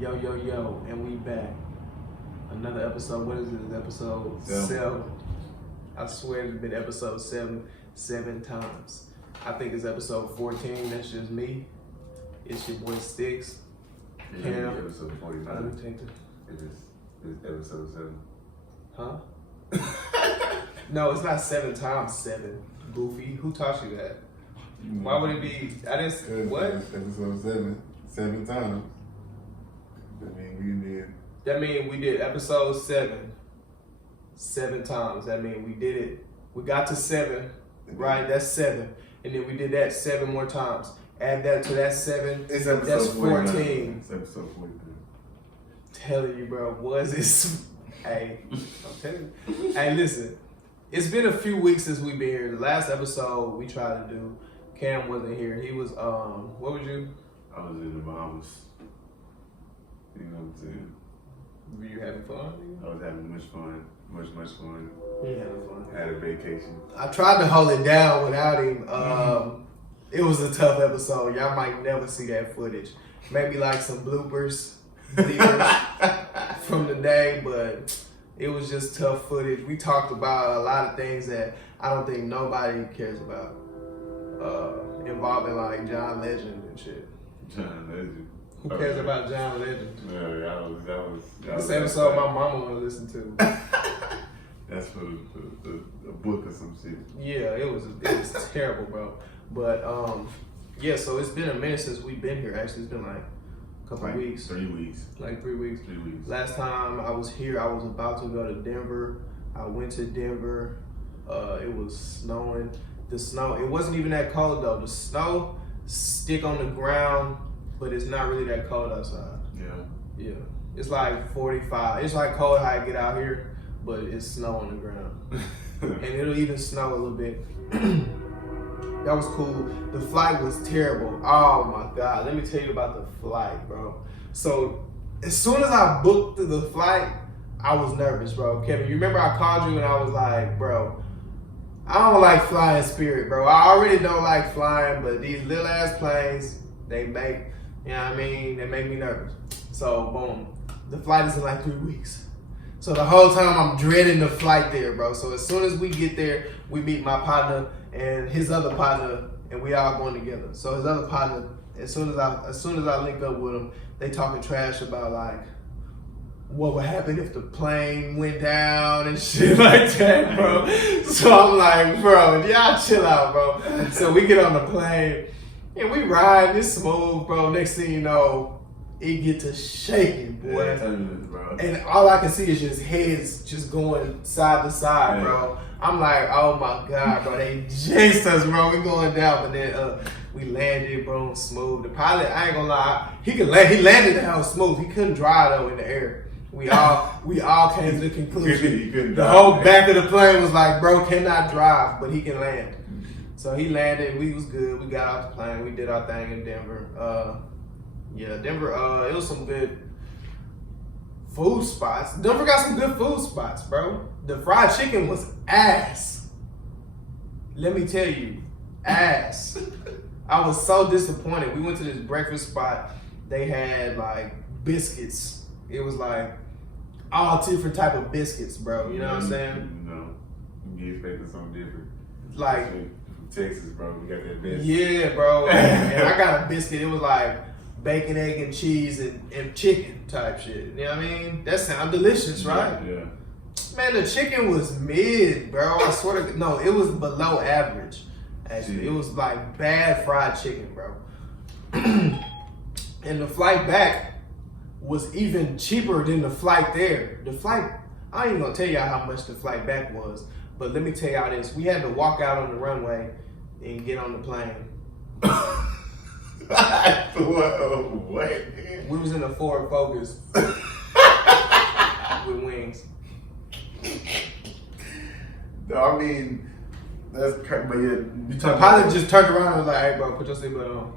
Yo, yo, yo, and we back. Another episode. What is this? Episode 7. I swear it's been episode 7 times. I think it's episode 14. That's just me. It's your boy Sticks. Cam. Episode 49. Let me take It's episode 7. Huh? No, it's not 7 times 7. Goofy. Who taught you that? Why would it be? I didn't. What? Episode 7 times. I mean, we did. That means we did episode 7 times. That means we did it. We got to 7, right? That's 7. And then we did that 7 more times. Add that to that 7. It's episode that's 14. 49. It's episode 43. Telling you, bro, was this? Hey, I'm telling you. Hey, listen. It's been a few weeks since we've been here. The last episode we tried to do, Cam wasn't here. He was, what was you? I was in the Bahamas. You know what I'm saying? Were you having fun? I was having much fun. Much fun. You having fun? I had a vacation. I tried to hold it down without him. It was a tough episode. Y'all might never see that footage. Maybe like some bloopers from the day, but it was just tough footage. We talked about a lot of things that I don't think nobody cares about. Involving like John Legend and shit. John Legend. Who cares about John Legend? Yeah, that was This episode my mama wanna listen to. That's for the book or some shit. Yeah, it was terrible, bro. But yeah, so it's been a minute since we've been here. Actually, it's been like a couple like weeks. 3 weeks. Like 3 weeks. 3 weeks. Last time I was here, I was about to go to Denver. I went to Denver. It was snowing. The snow, it wasn't even that cold though. The snow stick on the ground, but it's not really that cold outside. Yeah. It's like 45. It's like cold how I get out here, but it's snow on the ground. And it'll even snow a little bit. That was cool. The flight was terrible. Oh my God. Let me tell you about the flight, bro. So as soon as I booked the flight, I was nervous, bro. Kevin, you remember I called you and I was like, bro, I don't like flying Spirit, bro. I already don't like flying, but these little ass planes, they make, you know what I mean? They make me nervous. So boom, the flight is in like 3 weeks. So the whole time I'm dreading the flight there, bro. So as soon as we get there, we meet my partner and his other partner, and we all going together. So his other partner, as soon as I link up with him, they talking trash about like what would happen if the plane went down and shit like that, bro. So I'm like, bro, y'all chill out, bro. So we get on the plane and we ride. It's smooth, bro. Next thing you know, it get to shaking, boy. Yeah, bro. And all I can see is just heads just going side to side, bro. I'm like, oh my God, bro, they jinxed us, bro. We going down, but then we landed, bro, smooth. The pilot, I ain't gonna lie, he landed the hell smooth. He couldn't drive though in the air. We all came to the conclusion. The whole back of the plane was like, bro, cannot drive, but he can land. So he landed. We was good. We got off the plane. We did our thing in Denver. Yeah, Denver. It was some good food spots. Denver got some good food spots, bro. The fried chicken was ass. Let me tell you, ass. I was so disappointed. We went to this breakfast spot. They had like biscuits. It was like all different type of biscuits, bro. You know what I'm saying? No, you expecting something different. Like from Texas, bro. We got that biscuit. Yeah, bro. And I got a biscuit. It was like bacon, egg, and cheese and chicken type shit. You know what I mean? That sounds delicious, right? Yeah. Man, the chicken was mid, bro. I swear to no, it was below average. Actually, it was like bad fried chicken, bro. And the flight back was even cheaper than the flight there. The flight, I ain't even gonna tell y'all how much the flight back was, but let me tell y'all this. We had to walk out on the runway and get on the plane. What? We was in a Ford Focus with wings. No, I mean, that's crazy, but yeah, you The pilot just turned around and was like, hey bro, put your seatbelt on.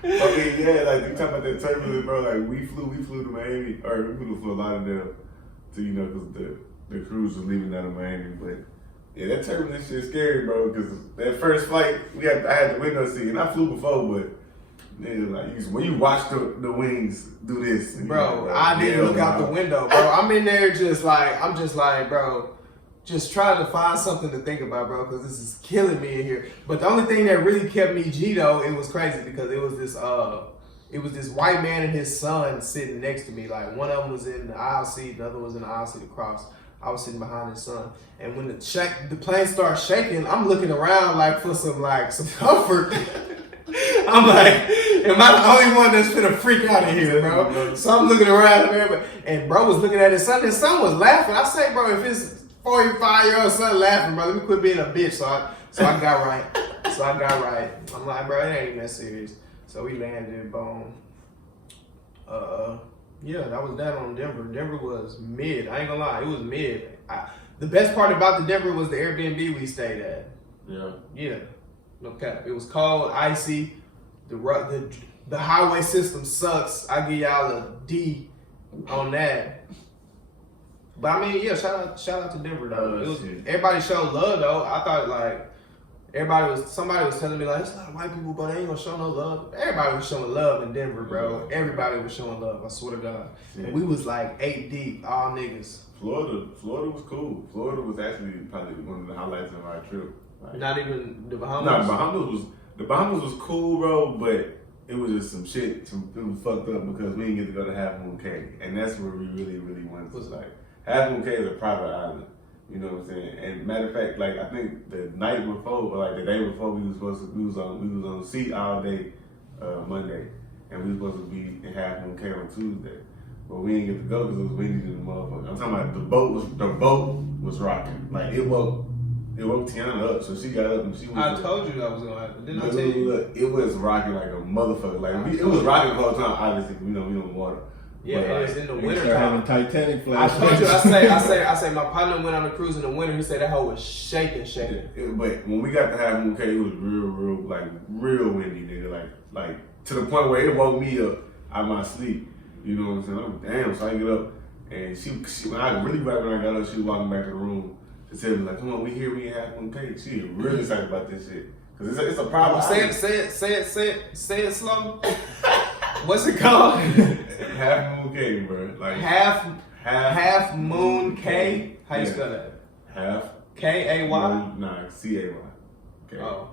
I mean, yeah, like you talking about that turbulence, bro. Like we flew to Miami, or we flew to Fort Lauderdale, to because the cruise was leaving out of Miami. But yeah, that turbulence shit scary, bro. Because that first flight, I had the window seat, and I flew before, but Nigga, like when you watch the wings do this, Bro, I didn't look out the window, bro. I'm in there I'm just like, bro, just trying to find something to think about, bro, because this is killing me in here. But the only thing that really kept me G though, it was crazy because it was this white man and his son sitting next to me. Like one of them was in the aisle seat, the other was in the aisle seat across. I was sitting behind his son, and when the plane starts shaking, I'm looking around like for some comfort. I'm like, am I the only one that's finna freak out in here, bro? So I'm looking around, and bro was looking at his son. His son was laughing. I say, bro, if his 45-year-old son laughing, bro, let me quit being a bitch. So I got right. I'm like, bro, it ain't even that serious. So we landed, boom. Yeah, that was that on Denver. Denver was mid. I ain't gonna lie, it was mid. The best part about the Denver was the Airbnb we stayed at. Yeah. No cap. It was cold, icy. The highway system sucks. I give y'all a D on that. But I mean, yeah, shout out to Denver though. Everybody showed love though. I thought somebody was telling me like, it's a lot of white people, but they ain't gonna show no love. Everybody was showing love in Denver, bro. Everybody was showing love. I swear to God. And we was like 8 deep, all niggas. Florida was cool. Florida was actually probably one of the highlights of our trip. Like, not even the Bahamas. No, the Bahamas was cool, bro, but it was just some shit. It was fucked up because we didn't get to go to Half Moon Cay, and that's where we really, really wanted to. Like, Half Moon Cay is a private island. You know what I'm saying? And matter of fact, like I think the night before, or like the day before, we was on sea all day Monday, and we was supposed to be in Half Moon Cay on Tuesday, but we didn't get to go because it was windy in the motherfucker. I'm talking about the boat was rocking. Like it woke Tiana up, so she got up and she was. I told you that was gonna happen. Didn't I tell you? Look, it was rocking like a motherfucker. Like it was rocking the whole time. Obviously, we on water. Yeah, but it's in the winter having Titanic flash. I told you. I say. My partner went on a cruise in the winter. He said that hoe was shaking. But when we got to Half Moon Cay, it was real windy, nigga. Like to the point where it woke me up out of my sleep. You know what I'm saying? I'm damn. So I get up, and she when I got up, she was walking back to the room to tell me like, come on, we here, we in Half Moon Cay. She really excited about this shit because it's a problem. Say it slow. What's it called? Half Moon Cay, bro. Like half Moon Cay. How you spell that? Half K-A-Y? Nah, C-A-Y. Okay. Oh.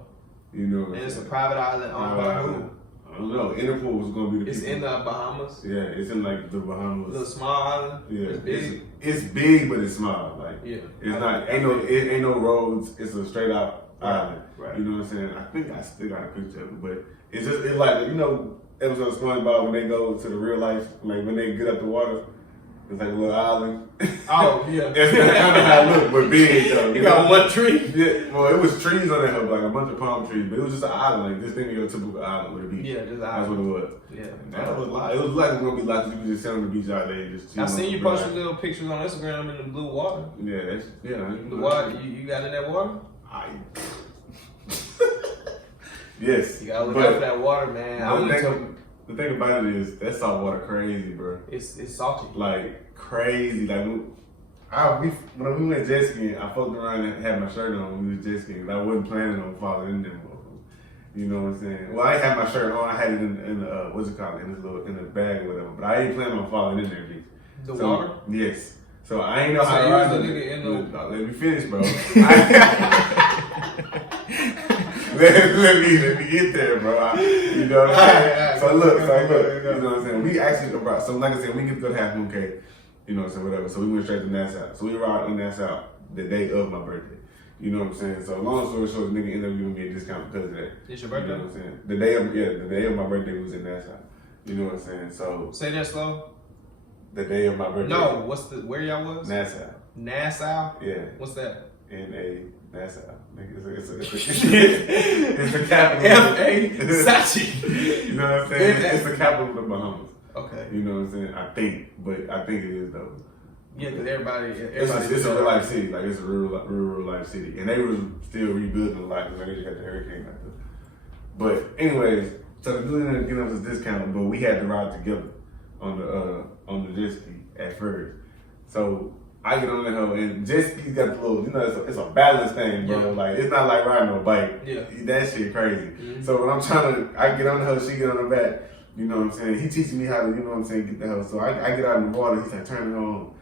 You know. And it's a private island owned by who? I don't know. Interpol was gonna be the. It's in the Bahamas. Yeah, it's in like the Bahamas. Little small island. Yeah, it's big. It's big, but it's small. Like yeah, it's not. Ain't no roads. It's a straight out island. Right. You know what I'm saying? I think I still got a picture of it, but it's like episode of SpongeBob when they go to the real life, like when they get up the water. It's like a little island. Oh, yeah. That's kind of how it looked, but big though. You got one tree? Yeah, well, it was trees on that hill, like a bunch of palm trees, but it was just an island, like this thing is a typical island with a beach. Yeah, just an That's what it was. Yeah. And that was like, it was like it's gonna be like you could just sit on the beach all day and just chill. I seen you posting little pictures on Instagram in the blue water. Yeah, The water, you got in that water? Yes. You gotta look out for that water, man. The thing about it is that salt water crazy, bro. It's salty. Like crazy. Like when we went jet skiing, I fucked around and had my shirt on when we was jet skiing. I wasn't planning on falling in them. You know what I'm saying? Well, I ain't had my shirt on. I had it in the what's it called? In the bag or whatever. But I ain't planning on falling in there, bitch. The water? Yes. So I ain't know how to use it. Let me finish, bro. Let me get there, bro. You know what I'm saying? So look, you know what I'm saying? We actually brought, so like I said, we get to go to Half Moon Cay, you know what I'm saying, whatever. So we went straight to Nassau. So we arrived in Nassau the day of my birthday. You know what I'm saying? So long story short, the nigga ended up giving me a discount because of that. It's your birthday? You know what I'm saying? The day of my birthday was in Nassau. You know what I'm saying? So say that slow. The day of my birthday. No, where y'all was? Nassau. Nassau? Yeah. What's that? Nassau. It's the capital. F-A Sachi. You know what I'm saying? It's the capital of the Bahamas. Okay. You know what I'm saying? I think it is though. Yeah, because everybody. It's a real life city. Like it's a real life city, and they were still rebuilding a lot because they just got the hurricane like that. But anyways, so the dude ended up giving us this discount, but we had to ride together on the jet ski at first. So I get on the hoe and jet ski's got the little, you know, it's a balance thing, bro. Yeah. Like it's not like riding a bike. Yeah. That shit crazy. Mm-hmm. So when I'm I get on the hoe, she get on the back. You know what I'm saying? He teaching me how to, you know what I'm saying, get the hoe. So I get out in the water. He's like, turn it on.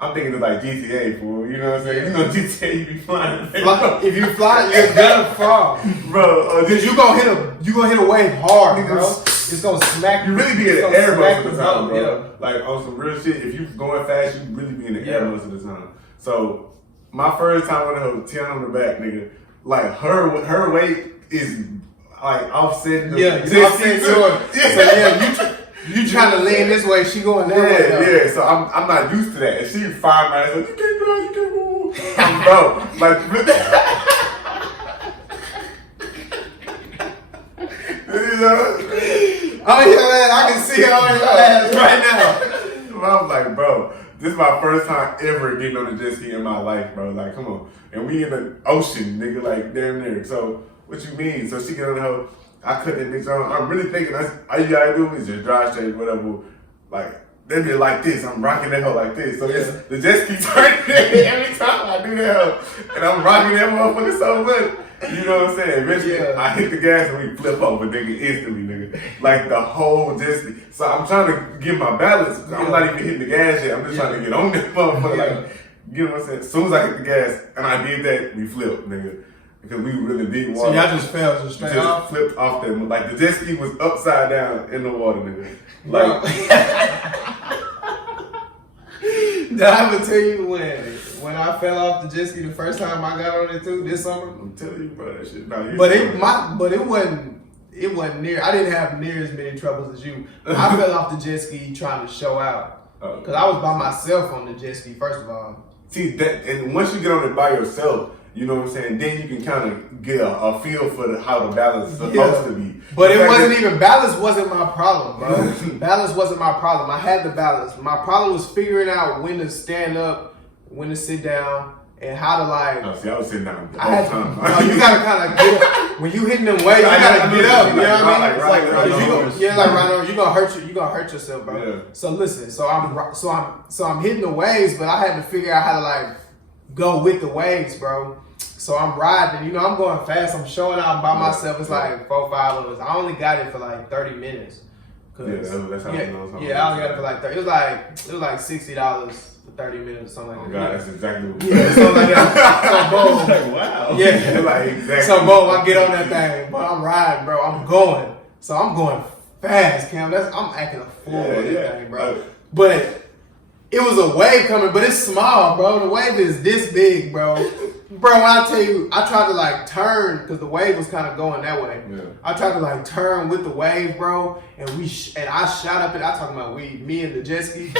I'm thinking it's like GTA, fool. You know what I'm saying? You know GTA, you be flying. If you fly, you're gonna fall, Bro. Cause you gonna hit a wave hard, bro. It's gonna smack You really be in the it's gonna air smack most of the the time, boat, bro. Like on some real shit, if you going fast, you really be in the air Yeah. most of the time. So my first time on the hoe, 10 on the back, nigga, like her weight is like offsetting the you offset yours. Yeah. So you trying to lean this way, she going that way. Yeah. So I'm not used to that. And she fired my ass like, you can't go. Bro, like really. Oh yeah, I can see it on your ass right now. I was like, bro, this is my first time ever getting on a jet ski in my life, bro. Like, come on. And we in the ocean, nigga, like damn near. So what you mean? So she get on the hoe, I cut that bitch on. I'm really thinking all you gotta do is just drive straight, whatever. Like, they be like this. I'm rocking that hoe like this. So Yeah. the jet ski turning every time I do that hoe. And I'm rocking that motherfucker so much. You know what I'm saying? Eventually, Yeah. I hit the gas and we flip over, nigga, instantly, nigga. Like the whole jet ski. So I'm trying to get my balance. I'm not even hitting the gas yet. I'm just trying to get on that motherfucker. Yeah. Like, you know what I'm saying? As soon as I hit the gas and I did that, we flipped, nigga. Because we were in the deep water. So y'all just fell just straight off? Flipped off that. Like the jet ski was upside down in the water, nigga. Like, Did I ever tell you when I fell off the jet ski the first time I got on it too this summer? I'm telling you, bro, that shit. Nah, But it wasn't near. I didn't have near as many troubles as you. I fell off the jet ski trying to show out because I was by myself on the jet ski. First of all, see that, and once you get on it by yourself, you know what I'm saying. Then you can kind of get a feel for how the balance is supposed to be. But it wasn't even balance. Wasn't my problem, bro. Balance wasn't my problem. I had the balance. My problem was figuring out when to stand up, when to sit down, and how to like. Oh, see, I was sitting down the I whole had time. no, you gotta kind of get up. When you hitting them waves, you gotta get up. You know what I mean? It's like right on. You gonna hurt yourself, bro. Yeah. So listen. So I'm hitting the waves, but I had to figure out how to like go with the waves, bro. So I'm riding. You know, I'm going fast. I'm showing out by myself. It's like 4-5 of us. I only got it for like 30 minutes. Yeah, that's how it goes. Yeah, I only got it for like 30. It was like $60 for 30 minutes or something like Oh that. God, that's exactly what. Yeah, something like that. So boom. Like, wow. Yeah, like exactly. So boom, I get on that thing, but I'm riding, bro. I'm going. So I'm going fast, Cam. I'm acting a fool on this thing, bro. But it was a wave coming, but it's small, bro. The wave is this big, bro. Bro, when I tell you, I tried to like turn because the wave was kind of going that way. Yeah. I tried to like turn with the wave, bro, and I shot up. I'm talking about me and the jet ski.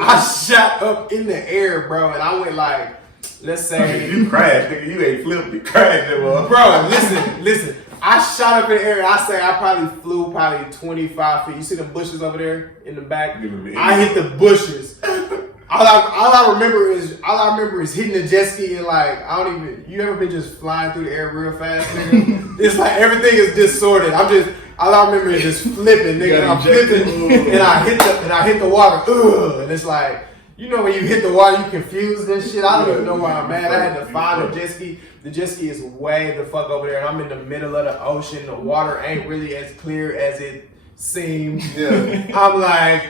I shot up in the air, bro, and I went like, let's say you crashed, nigga. You ain't flipped. You crashed, nigga. Bro, listen. I shot up in the air. I say I probably flew 25 feet. You see them bushes over there in the back? I hit the bushes. All I remember is hitting the jet ski and like you ever been just flying through the air real fast, nigga? It's like everything is distorted. All I remember is just flipping, nigga. And I'm flipping and I hit the water. And it's like, you know when you hit the water, you confused and shit. I don't even know where I'm at. I had to find the jet ski. The jet ski is way the fuck over there, and I'm in the middle of the ocean. The water ain't really as clear as it seems. Yeah.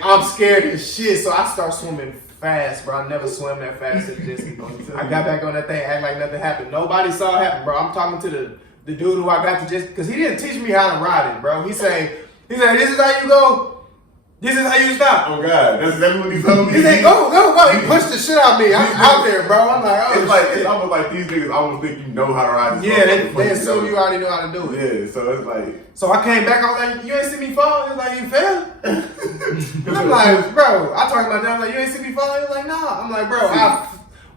I'm scared as shit, so I start swimming fast, bro. I never swam that fast in the jet ski. I got back on that thing, act like nothing happened. Nobody saw it happen, bro. I'm talking to the dude who I got to jet ski, because he didn't teach me how to ride it, bro. He say, this is how you go. This is how you stop. Oh God, that's exactly what he told me. He said, go. He pushed the shit out of me. I'm out there, bro. I'm like, oh, it's almost like these niggas almost think you know how to ride this. Yeah, they assume you already know how to do it. Yeah, so it's like. So I came back, I was like, you ain't see me fall? He was like, you fell? And I'm like, bro, I talked about that. I'm like, you ain't see me fall? He was like, nah. I'm like, bro, I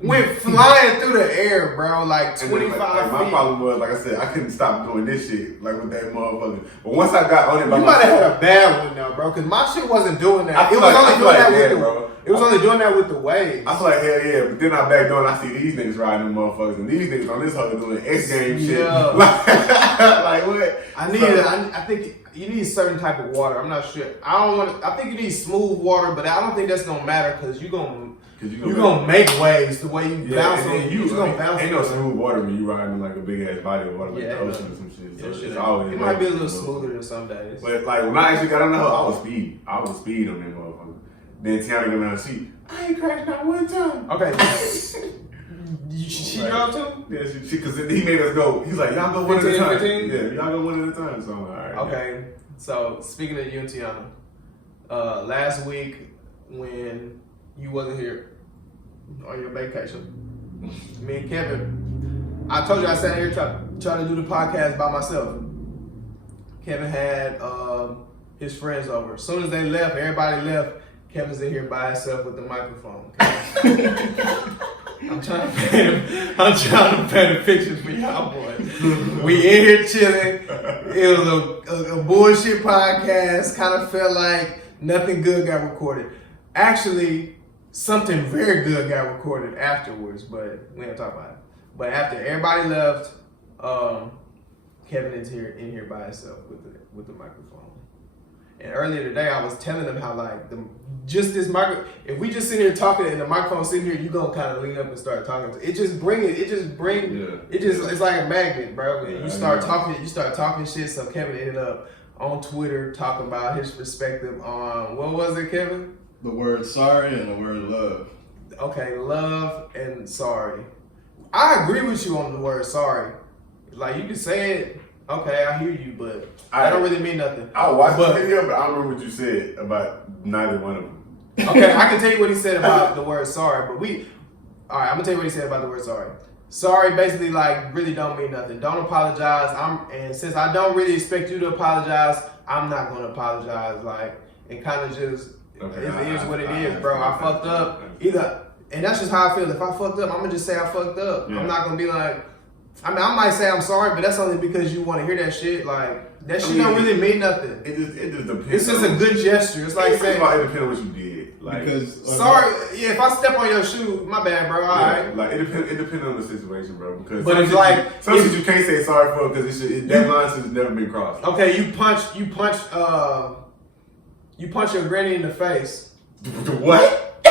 went flying through the air, bro, like 25 feet. My problem was, like I said, I couldn't stop doing this shit, like with that motherfucker. But once I got on it, you might have had a bad one now, bro, because my shit wasn't doing that. It was only doing that with the waves. I feel like hell yeah, but then I back on, I see these niggas riding them motherfuckers, and these niggas on this hoe doing X game shit. Yeah. Like what? I think you need certain type of water. I'm not sure. I think you need smooth water, but I don't think that's gonna matter because you're gonna make waves the way you bounce on. You gonna bounce. Ain't no smooth water when you riding like a big ass body of water like the ocean or some shit. So it's always. It might be a little smoother than some days. But like when I actually got on the hoe, I was speed on that motherfucker. Then Tiana got down, I ain't crashed not one time. Okay. She drove too? Yeah, because he made us go. He's like, y'all go one at a time. 15? Yeah, y'all go one at a time. So I'm like, all right. Okay, so speaking of you and Tiana, last week when you wasn't here on your vacation, me and Kevin, I told you I sat here trying to do the podcast by myself. Kevin had his friends over. As soon as they left, everybody left. Kevin's in here by himself with the microphone. I'm trying to paint a picture for y'all boys. We in here chilling. It was a bullshit podcast. Kind of felt like nothing good got recorded. Actually, something very good got recorded afterwards, but we ain't talk about it. But after everybody left, Kevin is in here by himself with the microphone. And earlier today, I was telling them how like this micro. If we just sit here talking and the microphone sitting here, you gonna kind of lean up and start talking. It's like a magnet, bro. And you start talking shit. So Kevin ended up on Twitter talking about his perspective on what was it, Kevin? The word sorry and the word love. Okay, love and sorry. I agree with you on the word sorry. Like you can say it. Okay, I hear you, but I don't really mean nothing. I watched the video, but I don't remember what you said about neither one of them. Okay, I can tell you what he said about the word sorry, but alright, I'm gonna tell you what he said about the word sorry. Sorry basically like really don't mean nothing. Don't apologize. And since I don't really expect you to apologize, I'm not gonna apologize. Like, and kind of just it is what it is, bro. I fucked up. And that's just how I feel. If I fucked up, I'm gonna just say I fucked up. Yeah. I'm not gonna be like, I might say I'm sorry, but that's only because you want to hear that shit. Like, that shit don't really mean nothing. It just depends. It's just a good gesture. It's like saying, it depends on what you did. Like, because sorry, if I step on your shoe, my bad, bro. All right. Like it depends on the situation, bro. Because but it's like some shit you can't say sorry for because that line has never been crossed. Okay, you punch your granny in the face. What?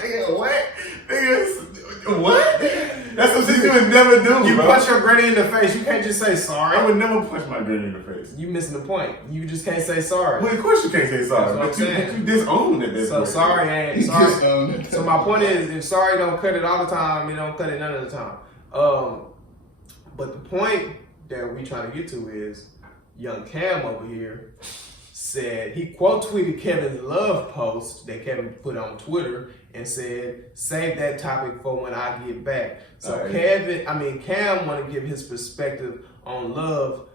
Nigga, what? Nigga, what? That's what shit you would never do. You punch your granny in the face. You can't just say sorry. I would never punch my granny in the face. You missing the point. You just can't say sorry. Well, of course you can't say sorry. But you disown it. So sorry ain't sorry. So my point is, if sorry don't cut it all the time, it don't cut it none of the time. But the point that we trying to get to is, young Cam over here said, he quote tweeted Kevin's love post that Kevin put on Twitter and said, save that topic for when I get back. So Cam want to give his perspective on love,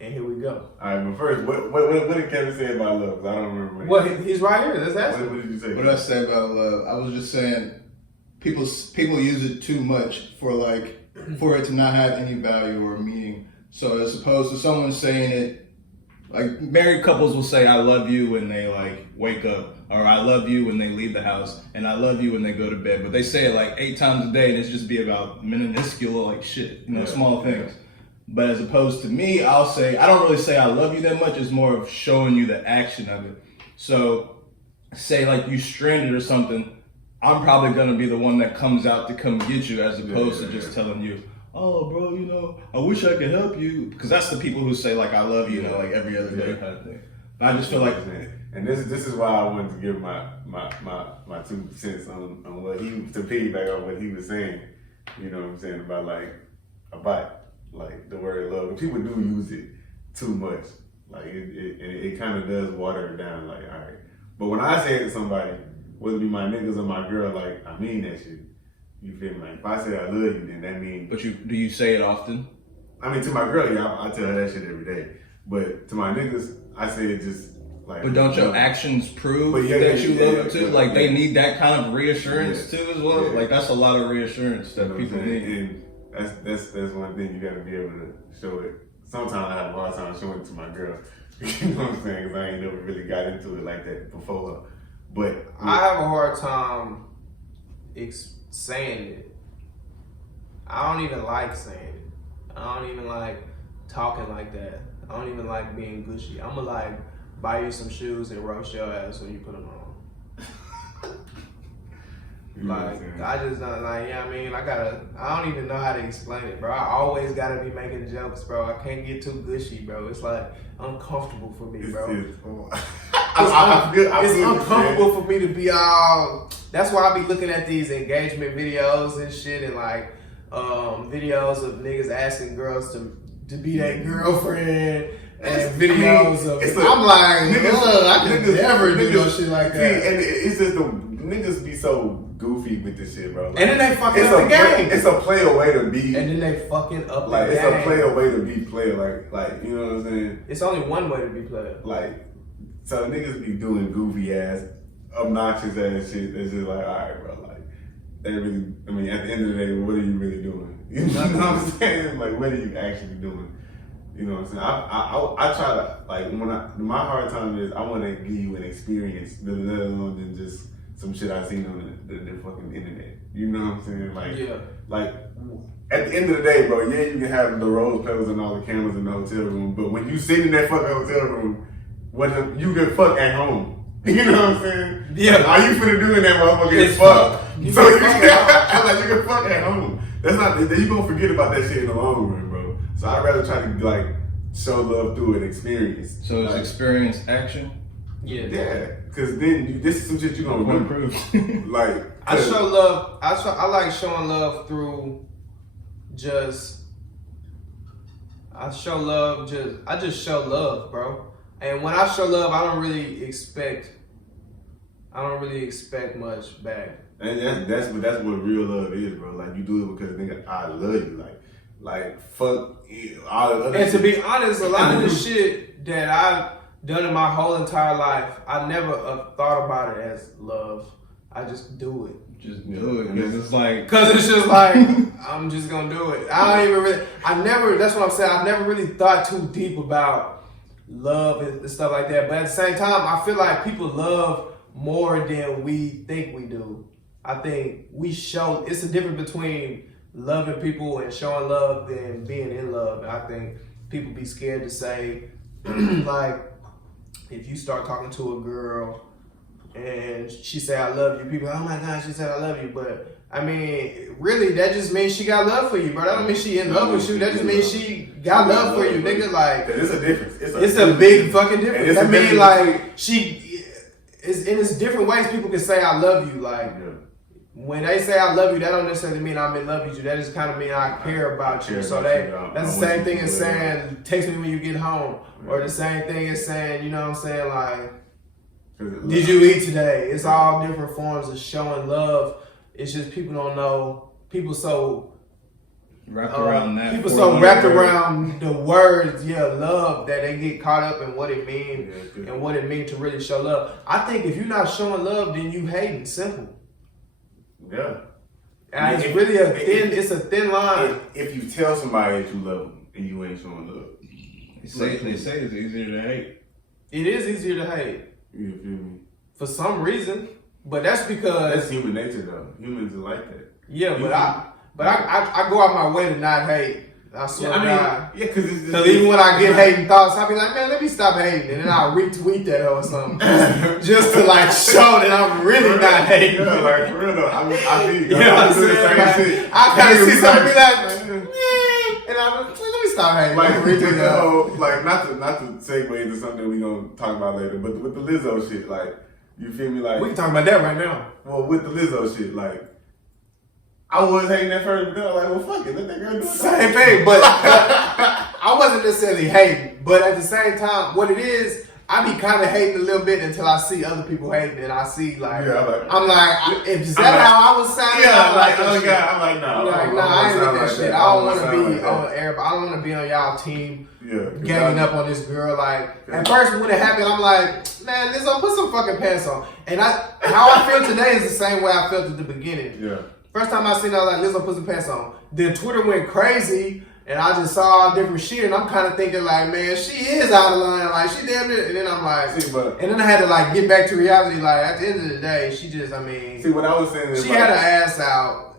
and here we go. All right, but first, what did Kevin say about love? Because I don't remember. Well, he's right here. Let's ask him. What did you say? What did I say about love? I was just saying, people use it too much for it to not have any value or meaning. So as opposed to someone saying it, like married couples will say I love you when they like wake up, or I love you when they leave the house, and I love you when they go to bed. But they say it like 8 times a day, and it's just be about minuscule like shit, small things. But as opposed to me, I'll say, I don't really say I love you that much. It's more of showing you the action of it. So say like you stranded or something, I'm probably going to be the one that comes out to come get you, as opposed to just telling you, oh, bro, I wish I could help you. Because that's the people who say, like, I love you, like every other day kind of thing. But I just feel like... And this is why I wanted to give my 2 cents on what to piggyback on what he was saying. You know what I'm saying? About the word love. And people do use it too much. Like, it kind of does water it down. Like, all right. But when I say it to somebody, whether it be my niggas or my girl, like, I mean that shit. You feel me? Like, if I say I love you, then that means... But do you say it often? I mean, to my girl, yeah, I tell her that shit every day. But to my niggas, I say it just like... But don't your actions prove that you love it too? Like, they need that kind of reassurance too as well? Yeah. Like, that's a lot of reassurance that people need. And that's one thing you got to be able to show it. Sometimes I have a hard time showing it to my girl. You know what I'm saying? Because I ain't never really got into it like that before. But... I have a hard time saying it. I don't even like saying it. I don't even like talking like that. I don't even like being gushy. I'ma like buy you some shoes and roast your ass when you put them on. You know what I'm Like, saying? I just don't like, yeah, I mean, I don't even know how to explain it, bro. I always gotta be making jokes, bro. I can't get too gushy, bro. It's like uncomfortable for me, bro. It's uncomfortable for me to be all. That's why I be looking at these engagement videos and shit, and like videos of niggas asking girls to be their girlfriend, and videos of. I'm like, I could never do no shit like that. And it's just the niggas be so goofy with this shit, bro. Like, And then they fucking up the game. It's a player way to be. And then they fucking up like the it's game. a player way to be player. Like you know what I'm saying? It's only one way to be player. Like, so niggas be doing goofy ass, obnoxious ass shit. That's just like, all right, bro. Like, they really. I mean, at the end of the day, what are you really doing? You know what I'm saying? Like, what are you actually doing? You know what I'm saying? I try to like my hard time is I want to give you an experience, rather than just some shit I seen on the fucking internet. You know what I'm saying? Like, Yeah. like at the end of the day, bro, yeah, you can have the rose petals and all the cameras in the hotel room, but when you sit in that fucking hotel room, you can fuck at home. You know what I'm saying? Yeah. Like, all you finna do in that motherfucker is It's fuck. fuck. So you can, like, you can fuck at home. That's not, you gonna forget about that shit in the long run, bro. So I'd rather try to like show love through an experience. So it's like, experience action. yeah, because then this is some shit you gonna remember. Like, I show love. I like showing love through just. I show love. I just show love, bro. And when I show love, I don't really expect much back. And that's what real love is, bro. Like, you do it because nigga, I love you. Like fuck all the other. And to shit. be honest, a lot of the shit that I've done in my whole entire life, I never thought about it as love. I just do it. Just do it, because it's like. Cause it's just like, I'm just gonna do it. That's what I'm saying, I never really thought too deep about love and stuff like that. But at the same time, I feel like people love more than we think we do. I think it's a difference between loving people and showing love than being in love. And I think people be scared to say, like, if you start talking to a girl and she say I love you, people are like, oh my God, she said I love you. But I mean, really, that just means she got love for you, bro. That don't mean she in love with you. That just means she got love for you, nigga. Like, it's a difference. It's a big fucking difference. I mean, difference. like, it's different ways people can say I love you. Like, when they say I love you, that don't necessarily mean I'm in love with you. That just kind of mean I care about you. So that's the same thing as saying text me when you get home, or the same thing as saying, you know what I'm saying, like, did you eat today? It's all different forms of showing love. It's just people don't know. People so wrapped around that. People so wrapped around the words, love, that they get caught up in what it means and what it means to really show love. I think if you're not showing love, then you hating. Simple. Yeah. And it's really it's a thin line. If you tell somebody that you love them and you ain't showing love, They say it's easier to hate. It is easier to hate. You feel me? For some reason. But that's because That's human nature, though. Humans are like that. yeah, but I go out my way to not hate. I swear to God. Yeah, because even when I get hating thoughts, I'll be like, man, let me stop hating. And then I'll retweet that or something. Just to like show that I'm really not hating. Yeah, like for real though. I mean, You know what I'm saying? Like, I kind of see something be like, and I'm like, let me stop hating. like Retweet that. like not to segue into something we gonna talk about later, but with the Lizzo shit, like, you feel me? Like, We can talk about that right now. well, with the Lizzo shit, like, I was hating that first, but like, well, fuck it, let that girl do it. Same thing, but I wasn't necessarily hating. But at the same time, what it is, I be kind of hating a little bit until I see other people hating, and I see like, I'm like, is that how I was sounding? Yeah, I'm like, oh oh God, I'm like, no. I'm like, nah, I ain't with that shit. I don't want to be on everybody. I don't want to be on y'all team. Ganging up on this girl. Like, at first when it happened, I'm like, man, Lizzo, put some fucking pants on. And how I feel today is the same way I felt at the beginning. Yeah. First time I seen it, I was like, Lizzo, put some pants on. Then Twitter went crazy, and I just saw all different shit, and I'm kind of thinking like, man, she is out of line. Like, she damn it. And then I'm like, and then I had to like get back to reality. Like, at the end of the day, she just, I mean, see, what I was saying is she like, had her ass out.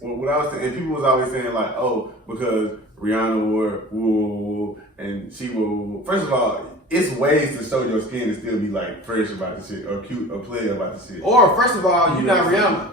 what I was saying, and people was always saying like, oh, because Rihanna wore woo, and she wore. First of all, it's ways to show your skin and still be like fresh about the shit or cute or play about the shit. Or first of all, you're not Rihanna.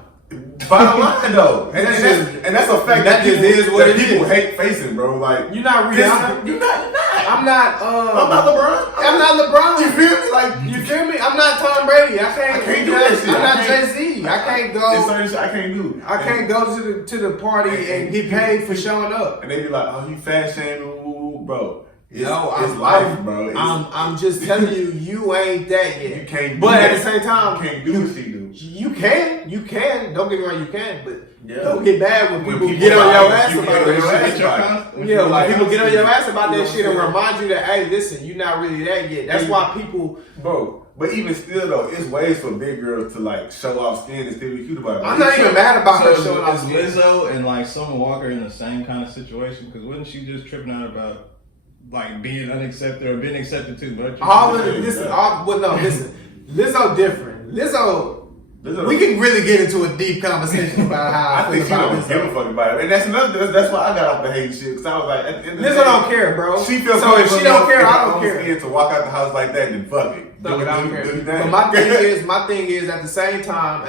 Bottom line though, and that's a fact that just is what it people is. hate facing, bro. Like You're not Rihanna. You're not. I'm not. I'm not LeBron. I'm not LeBron. You feel me? Like You feel me? I'm not Tom Brady. I can't do that shit. I'm I not can't- Jay-Z. I can't It's go. certain shit I can't do. I can't go to the party and get paid for showing up. And they be like, "Oh, you fat shaming, woo, bro." It's, No, it's life, bro. It's, I'm just telling you, you ain't that yet. you can't. Do But that. at the same time, you can't do what she do. you can. Don't get me wrong, you can. But Yeah. don't get mad when people people get on lie, your when ass people about get on that your shit. ass. Get your con- Yeah, like people get on your ass about You know that shit and what I'm saying? remind you that, hey, listen, you're not really that yet. That's why people. Bro, but even still though, it's ways for big girls to like show off skin and still be cute about it. I'm not even mad about her So showing off is skin. Lizzo and like Summer Walker in the same kind of situation? Because wasn't she just tripping out about like being unaccepted or being accepted too much? All of it, listen, listen. Lizzo different. Lizzo. Lizzo- We can really get into a deep conversation about how I I think feel she about don't give a Lizzo. fuck about it, and that's another. That's why I got off the hate shit because I was like, at the end of the Lizzo day, don't care, bro. She feels so if she don't care, I don't care. care. To walk out the house like that, then fuck it. Fuck it, I don't care. Do But that. my thing is, at the same time,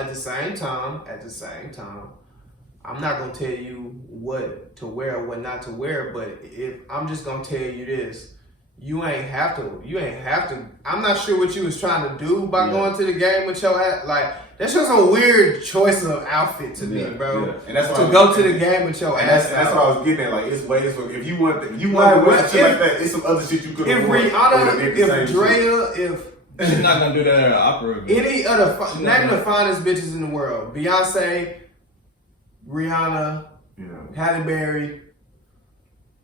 I'm not gonna tell you what to wear or what not to wear. But if I'm just gonna tell you this. You ain't have to. I'm not sure what you was trying to do by going to the game with your ass. Like, that's just a weird choice of outfit to me, bro. Yeah. And that's why To go to the game with your And ass that's what I was getting at. Like, it's ways for if you want Like, to wear what some shit if- like that, it's some other shit you could If have Rihanna, if Drea, if She's not gonna do that at an opera event. any other, name the finest bitches in the world, Beyonce, Rihanna, you know, Halle Berry,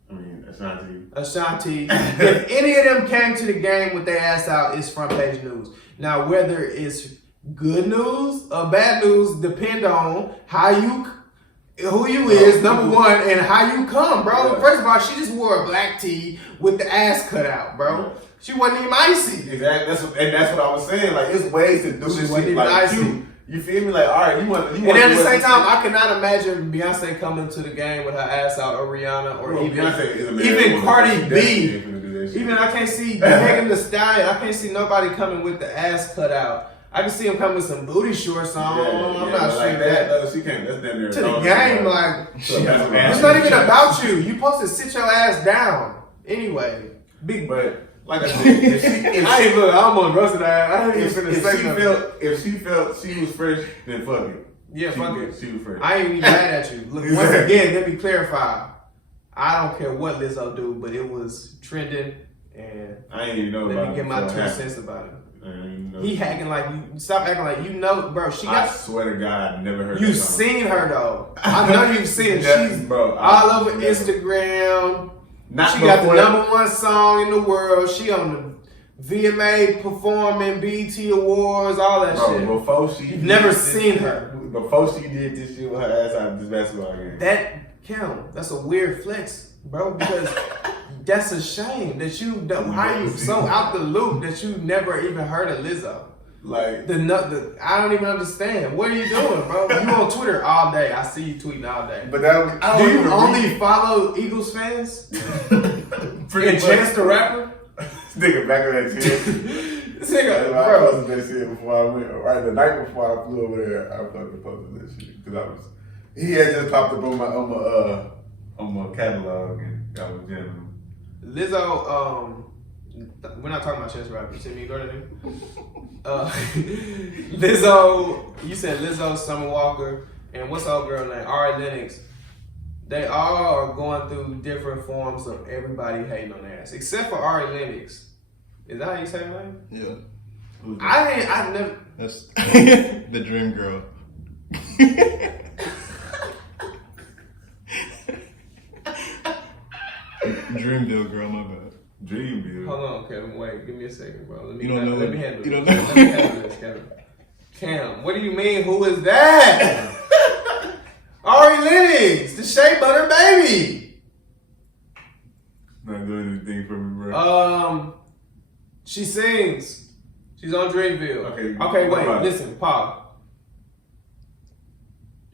I mean, Ashanti. Ashanti. If any of them came to the game with their ass out, it's front page news. Now, whether it's good news or bad news, depend on who you is, number one, and how you come, bro. Yeah. First of all, she just wore a black tee with the ass cut out, bro. Yeah. She wasn't even icy. Exactly. That's what I was saying. Like, it's ways to do She this wasn't shit even like icy. cute. You feel me? Like, all right, you want. And then at the same time, I cannot imagine Beyonce coming to the game with her ass out, or Rihanna, or even Beyonce is a married even woman. Cardi She B. definitely ain't finna do that shit. Even I can't see Megan Thee Stallion. I can't see nobody coming with the ass cut out. I can see him coming with some booty shorts on. I'm not sure like that. No, she can't. That's damn near To the dog game, shit. like, So that's what it's I'm not saying. even about you. You supposed to sit your ass down. Anyway, big. But like I said, if I almost roasted her. I ain't even finna say she nothing. if she felt she was fresh, then fuck it. Yeah, She fuck was- it. She was fresh. I ain't even mad at you. Look, once again, let me clarify. I don't care what Lizzo do, but it was trending, and I ain't even know let about me it get my before it 2 happened. cents about it. I didn't even know. He acting like you. Stop acting like you know, bro. She I got. swear to God, I never heard You've that song. seen her though. I know you've seen her. Yeah, She's bro, all over never. Instagram. Not She got the before- #1 song in the world. She on the VMA performing, BET Awards, all that Bro, shit. before she You've never did this seen shit- her. Before she did this shit with her ass out of this basketball game. That count. That's a weird flex, bro. Because that's a shame that you don't. How you so out the loop that you never even heard of Lizzo? Like, I don't even understand. What are you doing, bro? You on Twitter all day. I see you tweeting all day. but that I Do don't you even only follow Eagles fans? pretty And Chance the Rapper? Nigga back on that shit. This nigga, I bro. posted that shit before I went. Right the night before I flew over there, I fucking posted that shit because he had just popped up on my catalog and I was jamming him. Lizzo, we're not talking about Chance the Rapper. Send me go to him. Lizzo, you said Lizzo, Summer Walker, and what's the old girl name? Ari Lennox. They all are going through different forms of everybody hating on their ass, except for Ari Lennox. Is that how you say her name? Yeah, Who's that? I never. that's the dream girl. Dreamville girl, my bad. Dreamville. Hold on, Kevin. Wait, give me a second, bro. Let me. You don't know Let what- me handle you this. don't know. Let me handle this, Kevin. Cam, what do you mean? Who is that? Ari Lennox, the Shea Butter baby. Not doing anything for me, bro. She sings. She's on Dreamville. Okay, Okay, what wait. about it? Listen, pause.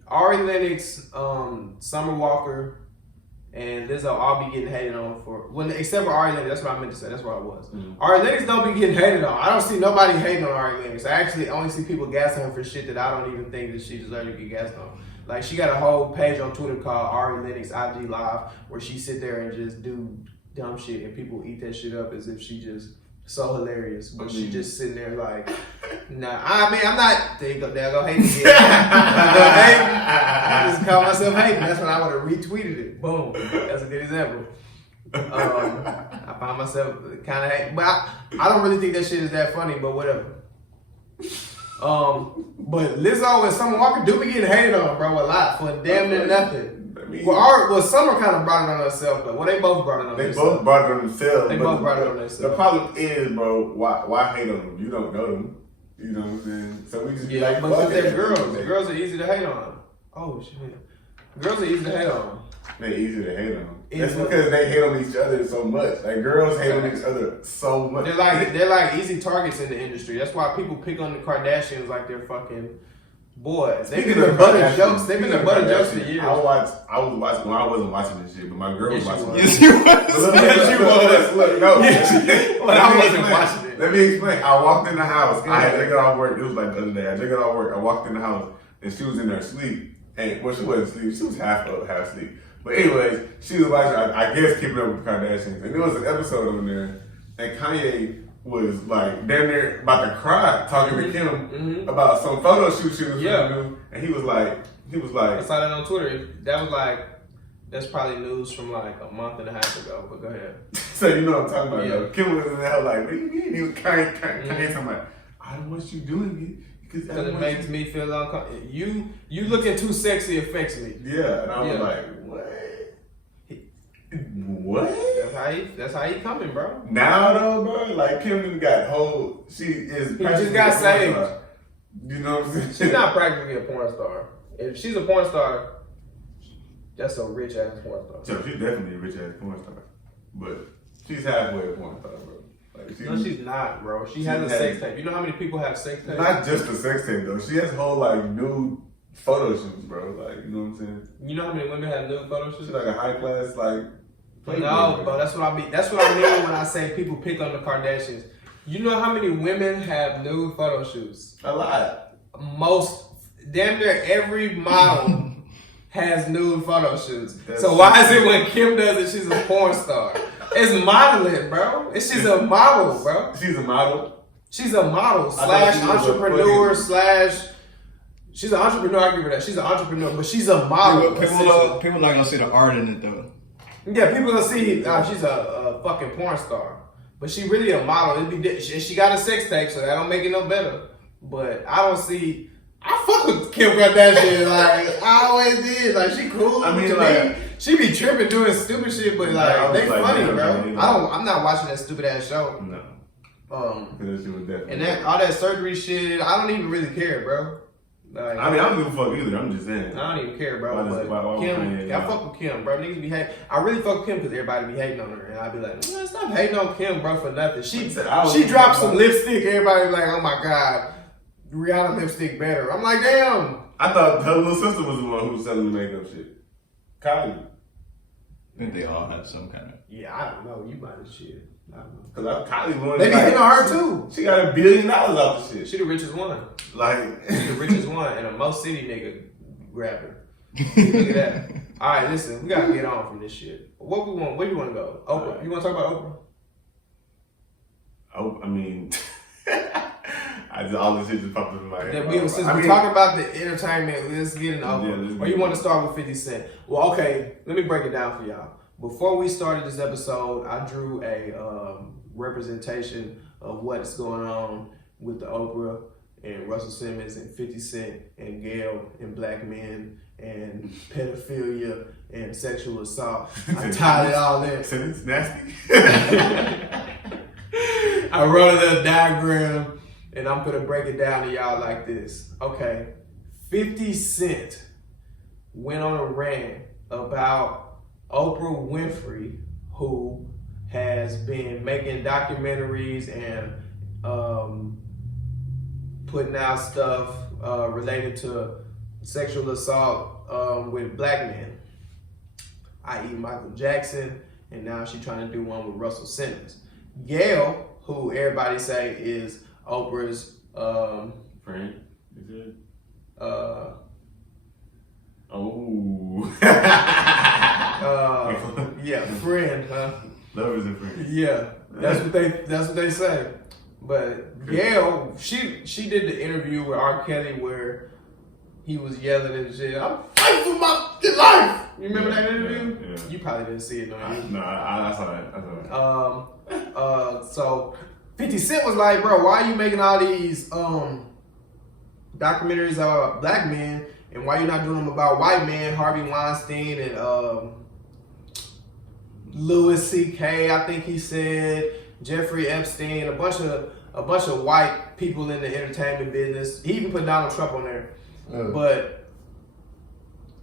Ari Lennox, Summer Walker, and Lizzo all be getting hated on for except for Ari Lennox. That's what I meant to say. That's what I was. Mm. Ari Lennox don't be getting hated on. I don't see nobody hating on Ari Lennox. I actually only see people gassing her for shit that I don't even think that she deserves to get gassed on. Like, she got a whole page on Twitter called Ari Lennox IG Live, where she sit there and just do dumb shit, and people eat that shit up as if she just so hilarious. But she just sitting there like, nah. I mean, I'm not. There you go hating again. I just call myself hating. That's when I would have retweeted it. Boom. That's a good example. I find myself kind of hating, but I don't really think that shit is that funny. But whatever. But Lizzo and Summer Walker do be getting hated on, bro, a lot for damn near nothing. Well, Summer kind of brought it on herself, though. Well, they both brought it on themselves. They both brought it on themselves. They both brought it on themselves. The problem is, bro, why hate on them? You don't know them. You know what I'm saying? So we just be like, but they're girls. Girls are easy to hate on. Oh, shit. Girls are easy to hate on. They're easy to hate on. That's because they hate on each other so much. Like, girls hate on each other so much. They're like easy targets in the industry. That's why people pick on the Kardashians like they're fucking boys. They've been the butt of jokes. They've been the butt of jokes for years. I was watching. Well, I wasn't watching this shit, but my girl was watching. Yes, you was. Yes, you was. Look, no. But I wasn't watching it. Let me explain. I walked in the house. I had just got off work. It was like the other day. I just got off work. I walked in the house and she was in there asleep. And well, she wasn't asleep. She was half up, half asleep. But anyways, she was watching. I guess keeping up with the Kardashians. And there was an episode on there, and Kanye was like damn near about to cry talking to Kim about some photo shoot she was gonna do, and he was like, I saw that on Twitter. That was like, that's probably news from like a month and a half ago. But go ahead. So you know what I'm talking about? Yeah. Kim was in there like, what do you mean? He was Kanye talking about, I don't want you doing it. Because it makes me feel uncomfortable. You looking too sexy affects me. Yeah, and I was like, what? That's how he coming, bro. Now though, bro, like Kim got whole. She is. He just got saved. You know what I'm saying? She's not practically a porn star. If she's a porn star, that's a rich ass porn star. So she's definitely a rich ass porn star, but she's halfway a porn star, bro. Like, no, she's not, bro. She has a sex tape. You know how many people have sex tapes? Not just a sex tape though. She has whole like nude photo shoots, bro. Like, you know what I'm saying? You know how many women have nude photo shoots? She's like a high class like. No, bro. That's what I mean. That's what I mean when I say people pick on the Kardashians. You know how many women have nude photo shoots? A lot. Damn near every model has nude photo shoots. So why is it when Kim does it, she's a porn star? It's modeling, bro. She's a model, bro. She's a model? She's a model slash entrepreneur slash... She's an entrepreneur, I give her that. She's an entrepreneur, but she's a model. People not gonna see the art in it, though. Yeah, people gonna see she's a fucking porn star. But she really a model. She got a sex tape, so that don't make it no better. But I don't see... I fuck with Kim Kardashian, like, I always did. Like, she cool. I mean, like... She be tripping doing stupid shit, but like, they funny, bro. I'm not watching that stupid ass show. No. And that all that surgery shit, I don't even really care, bro. Like, I mean, I don't give a fuck either. I'm just saying. I don't even care, bro. Kim, I fuck with Kim, bro. Niggas be hating. I really fuck with Kim because everybody be hating on her, and I be like, stop hating on Kim, bro, for nothing. She dropped some lipstick. Everybody be like, oh my god, Rihanna lipstick better. I'm like, damn. I thought her little sister was the one who was selling the makeup shit. Kylie. I think they all had some kind of. Yeah, I don't know. You buy the shit. I don't know. Because Kylie wanted. They be hitting on her too. She got $1 billion off the shit. She the richest one. Like she the richest one, and a most city nigga grabbed her. Look at that. All right, listen, we gotta get on from this shit. What do you want to go? Oprah. Right. You want to talk about Oprah? Oh, I mean, all this shit just popped up in my head. Since we're talking about the entertainment, let's get into Oprah. Or you want to start with 50 Cent? Well, okay, let me break it down for y'all. Before we started this episode, I drew a representation of what's going on with the Oprah and Russell Simmons and 50 Cent and Gayle and black men and pedophilia and sexual assault. I tied it all in. It's nasty. I wrote a little diagram and I'm gonna break it down to y'all like this. Okay, 50 Cent went on a rant about Oprah Winfrey, who has been making documentaries and putting out stuff related to sexual assault with black men. i.e. Michael Jackson, and now she's trying to do one with Russell Simmons. Gail, who everybody say is Oprah's Friend, is it? Yeah, friend, huh? Lovers and friends. Yeah, that's what they say. But Gail, she did the interview with R. Kelly where he was yelling and shit. I'm fighting for my life. You remember that interview? Yeah. You probably didn't see it, no. No, I saw that. So 50 Cent was like, bro, why are you making all these documentaries about black men, and why you not doing them about white men, Harvey Weinstein and Louis C.K. I think he said, Jeffrey Epstein, a bunch of white people in the entertainment business. He even put Donald Trump on there. But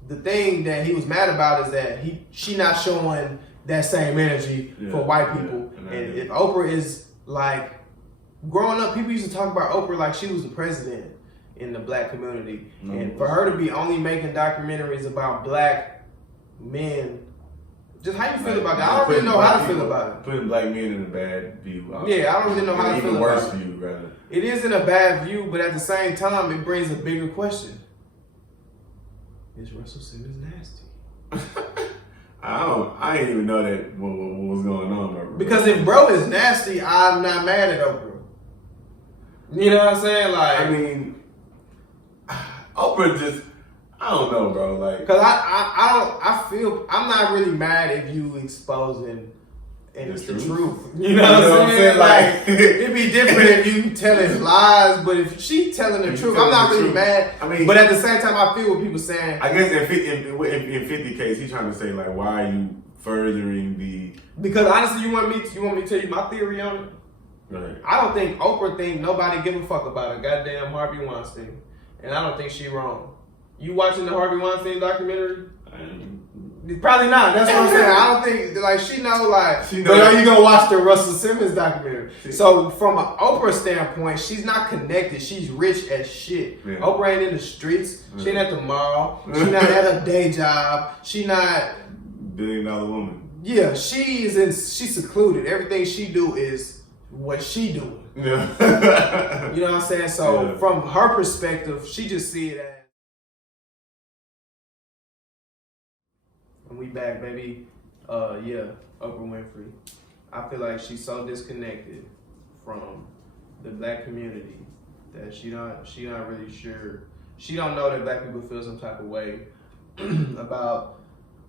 the thing that he was mad about is that she not showing that same energy for white people. And if Oprah is like, growing up, people used to talk about Oprah like she was the president in the black community. And for her to be only making documentaries about black men, just how you feel about that? I don't really know how to feel about it. Putting black men in a bad view. Yeah, I don't really know how to feel about it. Even worse view, rather. It isn't a bad view, but at the same time, it brings a bigger question. Is Russell Simmons nasty? I didn't even know that what was going on, bro. Because if bro is nasty, I'm not mad at Oprah. You know what I'm saying? Like, I mean, Oprah just, I don't know, bro. Like, because I feel I'm not really mad if you exposing and it's the truth. You know what I'm saying? Like, it'd be different if you telling lies, but if she telling the truth, I'm not really mad. I mean, but at the same time, I feel what people saying. I guess in 50 case, he's trying to say like, why are you furthering the? Because honestly, you want me to tell you my theory on it? Right. I don't think Oprah think nobody give a fuck about a goddamn Harvey Weinstein, and I don't think she wrong. You watching the Harvey Weinstein documentary? Probably not. That's what I'm saying. I don't think like she know like. But are you gonna watch the Russell Simmons documentary? So from an Oprah standpoint, she's not connected. She's rich as shit. Yeah. Oprah ain't in the streets. She ain't at the mall. She not at a day job. She not $1 billion woman. Yeah, she's secluded. Everything she do is what she doing. Yeah. You know what I'm saying? So from her perspective, she just see it as. And we back, baby. Oprah Winfrey. I feel like she's so disconnected from the black community that she not really sure. She don't know that black people feel some type of way about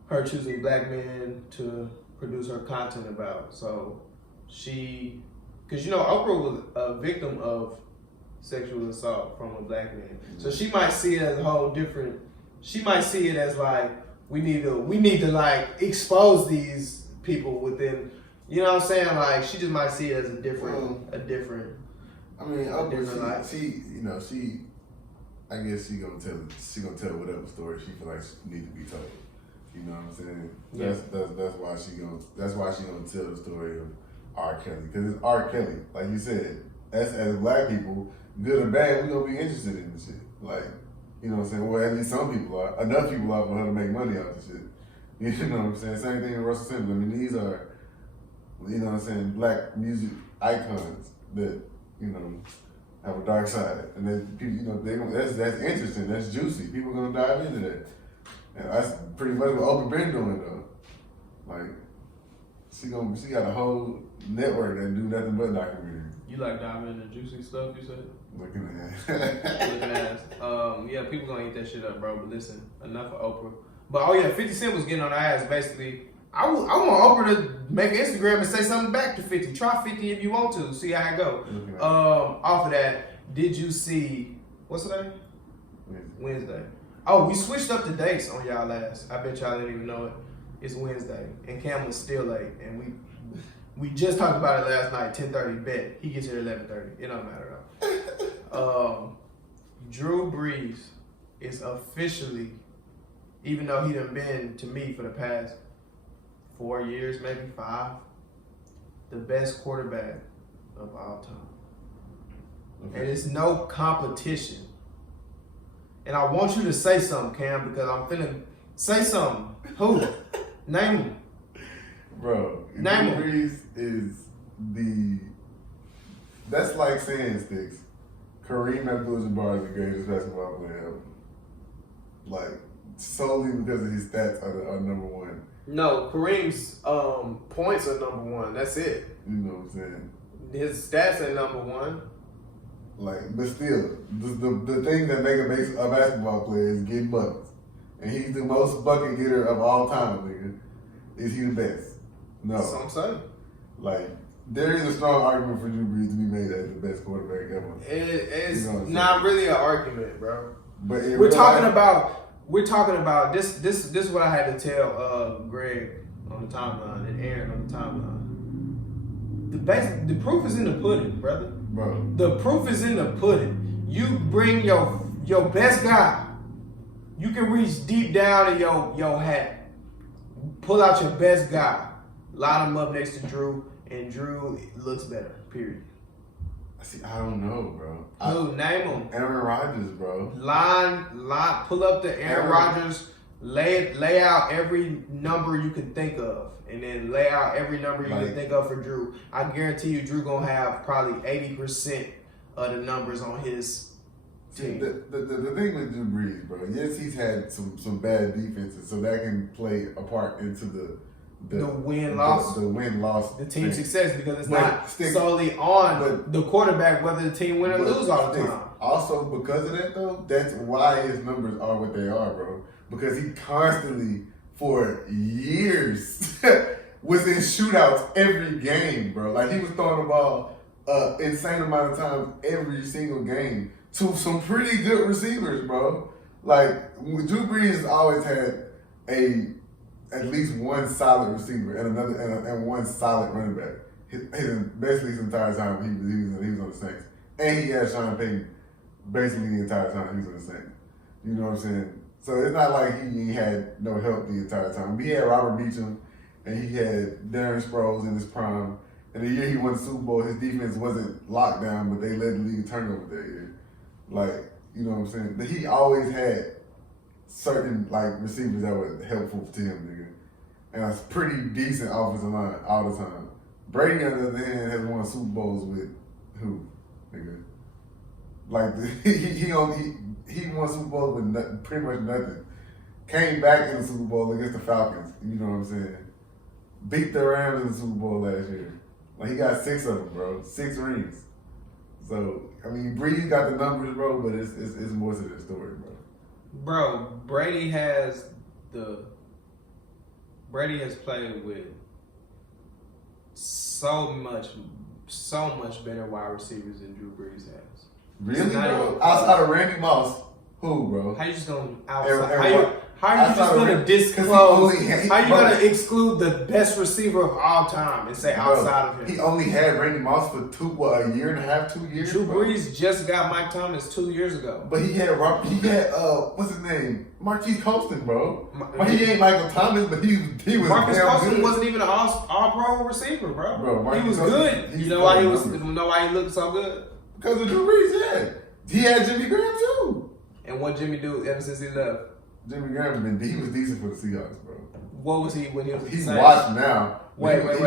her choosing black men to produce her content about. So because Oprah was a victim of sexual assault from a black man. So she might see it as a whole different. She might see it as like, we need to like expose these people within, you know what I'm saying? Like she just might see it as a different. I mean, Oprah, I guess she gonna tell whatever story she feel like she need to be told. You know what I'm saying? Yeah. That's why she gonna tell the story of R. Kelly, because it's R. Kelly. Like you said, as black people, good or bad, we gonna be interested in this shit. Like. You know what I'm saying? Well, at least some people are. Enough people are for her to make money off this shit. You know what I'm saying? Same thing with Russell Simmons. I mean, these are, you know what I'm saying, black music icons that, have a dark side. And then people, that's interesting. That's juicy. People are going to dive into that. And that's pretty much what Oprah been doing, though. Like, she got a whole network that do nothing but documentary. You like diving into juicy stuff, you said? Looking at yeah, people gonna eat that shit up, bro. But listen, enough of Oprah. But 50 Cent was getting on her ass basically. I want Oprah to make an Instagram and say something back to 50. Try 50 if you want to. See how it go. Off of that, did you see what's the day? Wednesday. Oh, we switched up the dates on y'all last. I bet y'all didn't even know it. It's Wednesday, and Cam was still late, and we just talked about it last night. 10:30 bet. He gets here at 11:30. It don't matter though. Drew Brees is officially, even though he done been to me for the past 4 years, maybe 5, the best quarterback of all time. Okay. And it's no competition. And I want you to say something, Cam, because I'm finna say something. Who? Name them. Bro, Name 'em. Drew Brees is that's like saying, Sticks, Kareem Abdul-Jabbar is the greatest basketball player ever. Like, solely because of his stats are number one. No, Kareem's points are number one. That's it. You know what I'm saying? His stats are number one. Like, but still, the thing that make a basketball player is getting buckets. And he's the most bucket getter of all time, nigga. Is he the best? No. That's what I'm saying. Like, there is a strong argument for Drew Brees to be made as the best quarterback ever. It's You know what I'm not saying? really an argument, bro. But in We're real talking life- about this. This is what I had to tell Greg on the timeline and Aaron on the timeline. The proof is in the pudding, brother. Bro, The proof is in the pudding. You bring your best guy. You can reach deep down in your hat. Pull out your best guy. Line him up next to Drew, and Drew looks better. Period. see, I don't know, bro. Dude, name him. Aaron Rodgers, bro. Line, pull up the Aaron Rodgers, lay out every number you can think of, and then lay out every number you can think of for Drew. I guarantee you, Drew gonna have probably 80% of the numbers on his team. The thing with Drew Brees, bro, yes, he's had some bad defenses, so that can play a part into the win-loss. the win-loss, The team thing. success, because it's But not stick- solely on but- the quarterback whether the team win or But lose all the Sticks, time. Also, because of that, though, that's why his numbers are what they are, bro. Because he constantly, for years, was in shootouts every game, bro. Like, he was throwing the ball insane amount of times every single game to some pretty good receivers, bro. Like, Drew Brees has always had at least one solid receiver and one solid running back. Basically his entire time he was on the Saints. And he had Sean Payton basically the entire time he was on the Saints. You know what I'm saying? So it's not like he had no help the entire time. He had Robert Beacham and he had Darren Sproles in his prime. And the year he won the Super Bowl, his defense wasn't locked down, but they led the league in turnover that year. Like, you know what I'm saying? But he always had certain like receivers that were helpful to him, nigga. And a pretty decent offensive line all the time. Brady, on the other hand, has won Super Bowls with who, nigga? Like he won Super Bowls with pretty much nothing. Came back in the Super Bowl against the Falcons. You know what I'm saying? Beat the Rams in the Super Bowl last year. Like, he got 6 of them, bro. 6 rings. So, I mean, Breeze got the numbers, bro, but it's more to the story, bro. Bro, Brady has played with so much better wide receivers than Drew Brees has. Really, It's not bro? even- Outside of Randy Moss, who, bro? How you just gonna And outside? How you just outside of gonna Randy- 'cause disclose? he only- How you bro, gonna exclude the best receiver of all time and say bro, outside of him? He only had Randy Moss for a year and a half, 2 years. Drew bro. Brees just got Mike Thomas 2 years ago. But he had what's his name? Marquise Colston, bro. Ma- Well, he ain't Michael Thomas, but he was Marcus damn Colston good. wasn't even an all-pro receiver, bro. Bro, Marcus he was Colston, good. he's You know why he was? numbers. You know why he looked so good? Because of Drew Brees, yeah. He had Jimmy Graham too. And what Jimmy do ever since he left? Jimmy Graham he was decent for the Seahawks, bro. What was he when he was? at the He's Saints? washed now. Wait. He was-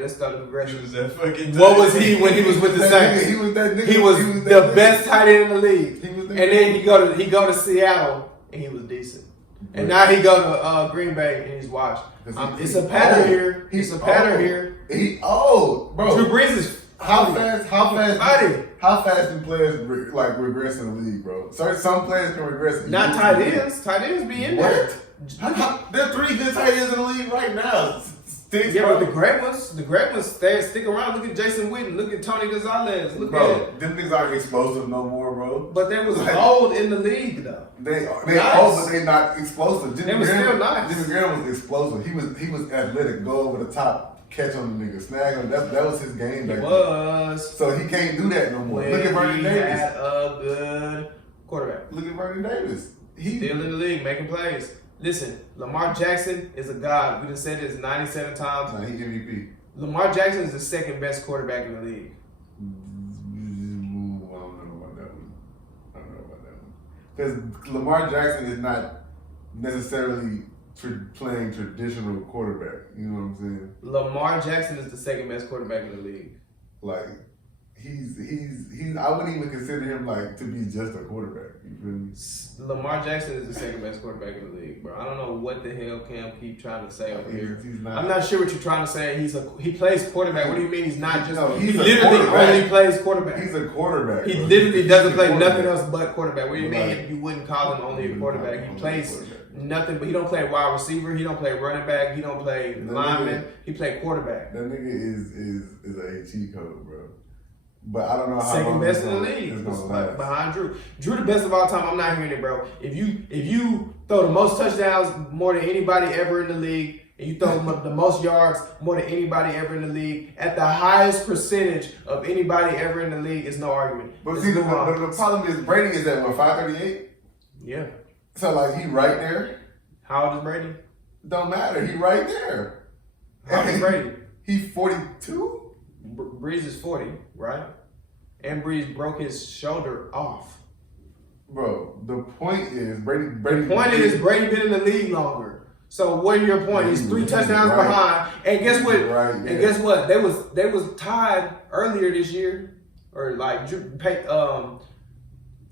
Let's start the progression. that fucking. What was he when he was with the that Saints? nigga, he was that nigga. He was that the nigga. best tight end in the league. He was that And then nigga. he go to Seattle and he was decent. And now he go to Green Bay and he's washed. It's a pattern here. It's a pattern here. He old, bro. Drew Brees is How funny. fast do players regress in the league, bro? Some players can regress. Not tight ends. Tight ends be in there. What? There are 3 good tight ends in the league right now. Sticks, Yeah, bro. but the great ones, stick around. Look at Jason Witten. Look at Tony Gonzalez. Look Bro, at. them niggas aren't explosive no more, bro. But they was Like- old in the league though. They Nice. old, but they not explosive. They was still nice. Jimmy Graham was explosive. He was athletic. Go over the top, catch on the nigga, snag him. That was his game He back then. was. So he can't do that no more. When Look at Vernon he Davis. had a good quarterback. Look at Vernon Davis. He Still in the league, making plays. Listen, Lamar Jackson is a god. We done said this 97 times. Nah, he MVP. Lamar Jackson is the second best quarterback in the league. I don't know about that one. Because Lamar Jackson is not necessarily playing traditional quarterback. You know what I'm saying? Lamar Jackson is the second best quarterback in the league. Like he's I wouldn't even consider him like to be just a quarterback. You feel me? Lamar Jackson is the second best quarterback in the league, bro. I don't know what the hell Cam keep trying to say over here. He's not. I'm not sure what you're trying to say. He plays quarterback. What do you mean he's not just? No, he he's a literally quarterback. only plays quarterback. He's a quarterback. He bro. literally doesn't He's a play nothing quarterback. else but quarterback. What do you mean Right. you wouldn't call him only a quarterback? He Only plays quarterback. nothing, but he don't play wide receiver. He don't play running back. He don't play That lineman. nigga- He play quarterback. That nigga is a cheat code, bro. But I don't know how Second long best it's in the gonna- league, it's gonna last. behind Drew. Drew the best of all time. I'm not hearing it, bro. If you throw the most touchdowns more than anybody ever in the league, and you throw the most yards more than anybody ever in the league, at the highest percentage of anybody ever in the league, is no argument. But Let's see, the move on. problem is Brady is at what 538. Yeah. So like he right there. How old is Brady? Don't matter. He right there. How old is Brady? He's 42. Breeze is 40, right? And Breeze broke his shoulder off. Bro, the point is Brady. The point is Brady been in the league longer. So what are your point? He's 3 touchdowns Right. behind. And guess what? Right, And yeah. guess what? They was tied earlier this year, or like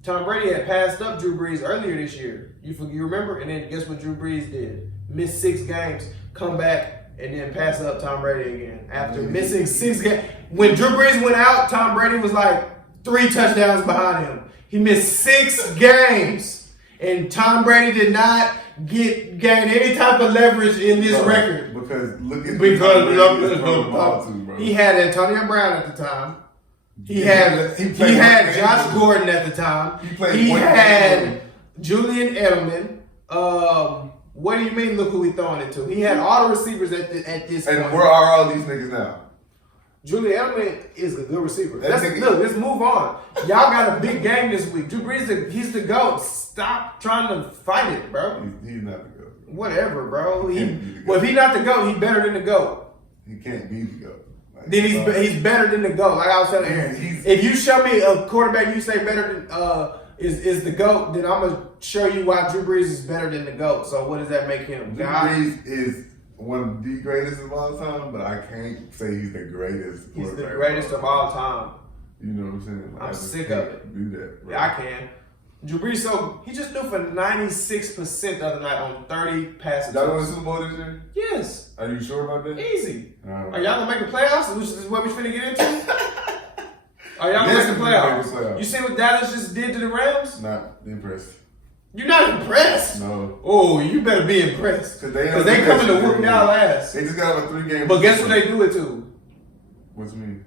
Tom Brady had passed up Drew Brees earlier this year. You remember? And then guess what Drew Brees did? Missed 6 games, come back, and then pass up Tom Brady again. After missing 6 games. When Drew Brees went out, Tom Brady was like 3 touchdowns behind him. He missed 6 games. And Tom Brady did not gain any type of leverage in this Bro, record. Because look at Because he had Antonio Brown at the time. He had Josh Gordon at the time. He had Julian Edelman. What do you mean? Look who we throwing it to. He had all the receivers at this And point. where are all these niggas now? Julian Edelman is a good receiver. That nigga- Look, let's move on. Y'all got a big game this week. Drew Brees, he's the GOAT. Stop trying to fight it, bro. He's not the GOAT. Whatever, bro. Can't be the GOAT. Well, if he's not the GOAT, he's better than the GOAT. He can't be the GOAT. Like, Then he's better than the GOAT. Like I was telling Aaron, if you show me a quarterback you say better than is the GOAT, then I'm gonna show you why Drew Brees is better than the GOAT. So what does that make him? Drew God, Brees is one of the greatest of all time, but I can't say he's the greatest. he's the quarterback greatest of all time. You know what I'm saying? I'm I just sick can't of it. Do that. Bro. Yeah, I can. Drew Brees, so he just threw for 96% the other night on 30 passes. Y'all won the Super Bowl this year? Yes, Are you sure about that? easy. Alright. Are y'all gonna make the playoffs? Which is what we finna get into? Are y'all gonna Yes, make the we're gonna make playoffs? the playoffs. You see what Dallas just did to the Rams? Not impressed. You're not impressed? No. Oh, you better be impressed. Because Because they coming to whoop y'all ass. They just got a 3-game. But guess what they do it to? What's mean?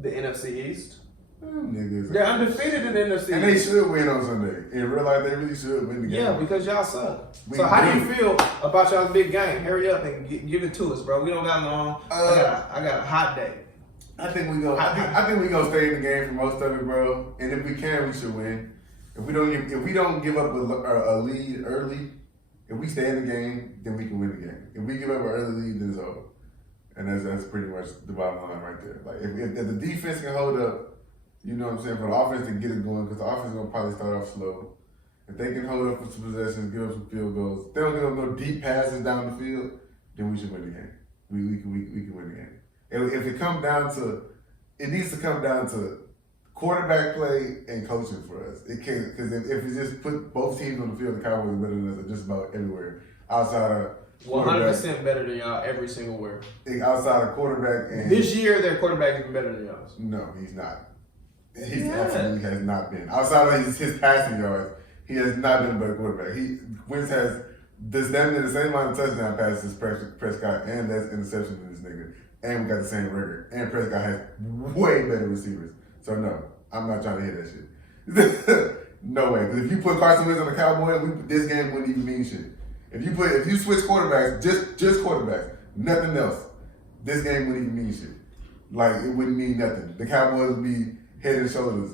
The NFC East. Them niggas. They're undefeated in the NFC And they East. should win on Sunday. In real life, they really should win the game. Yeah, because y'all suck. We So how do do. you feel about y'all's big game? Hurry up and give it to us, bro. We don't got long. I got a hot day. I think we go. I think we gonna stay in the game for most of it, bro. And if we can, we should win. If we don't give up a lead early, if we stay in the game, then we can win the game. If we give up an early lead, then it's over. And that's pretty much the bottom line right there. Like if the defense can hold up, you know what I'm saying, for the offense to get it going, because the offense is gonna probably start off slow. If they can hold up for some possessions, give up some field goals, if they don't give up no deep passes down the field, then we should win the game. We can win the game. If it comes down to, it needs to come down to quarterback play and coaching for us. It can't, because if we just put both teams on the field, the Cowboys are better than us at just about everywhere outside of 100% better than y'all every single where. outside of quarterback and This year, their quarterback is better than y'all's. no, he's not. He Yeah. absolutely has not been. Outside of his passing yards, he has not been a better quarterback. Wentz has the same amount of touchdown passes as Prescott and less interceptions than this nigga. And we got the same record. And Prescott has way better receivers. So no, I'm not trying to hear that shit. No way. Because if you put Carson Wentz on the Cowboys, this game wouldn't even mean shit. If you switch quarterbacks, just quarterbacks, nothing else, this game wouldn't even mean shit. Like it wouldn't mean nothing. The Cowboys would be head and shoulders.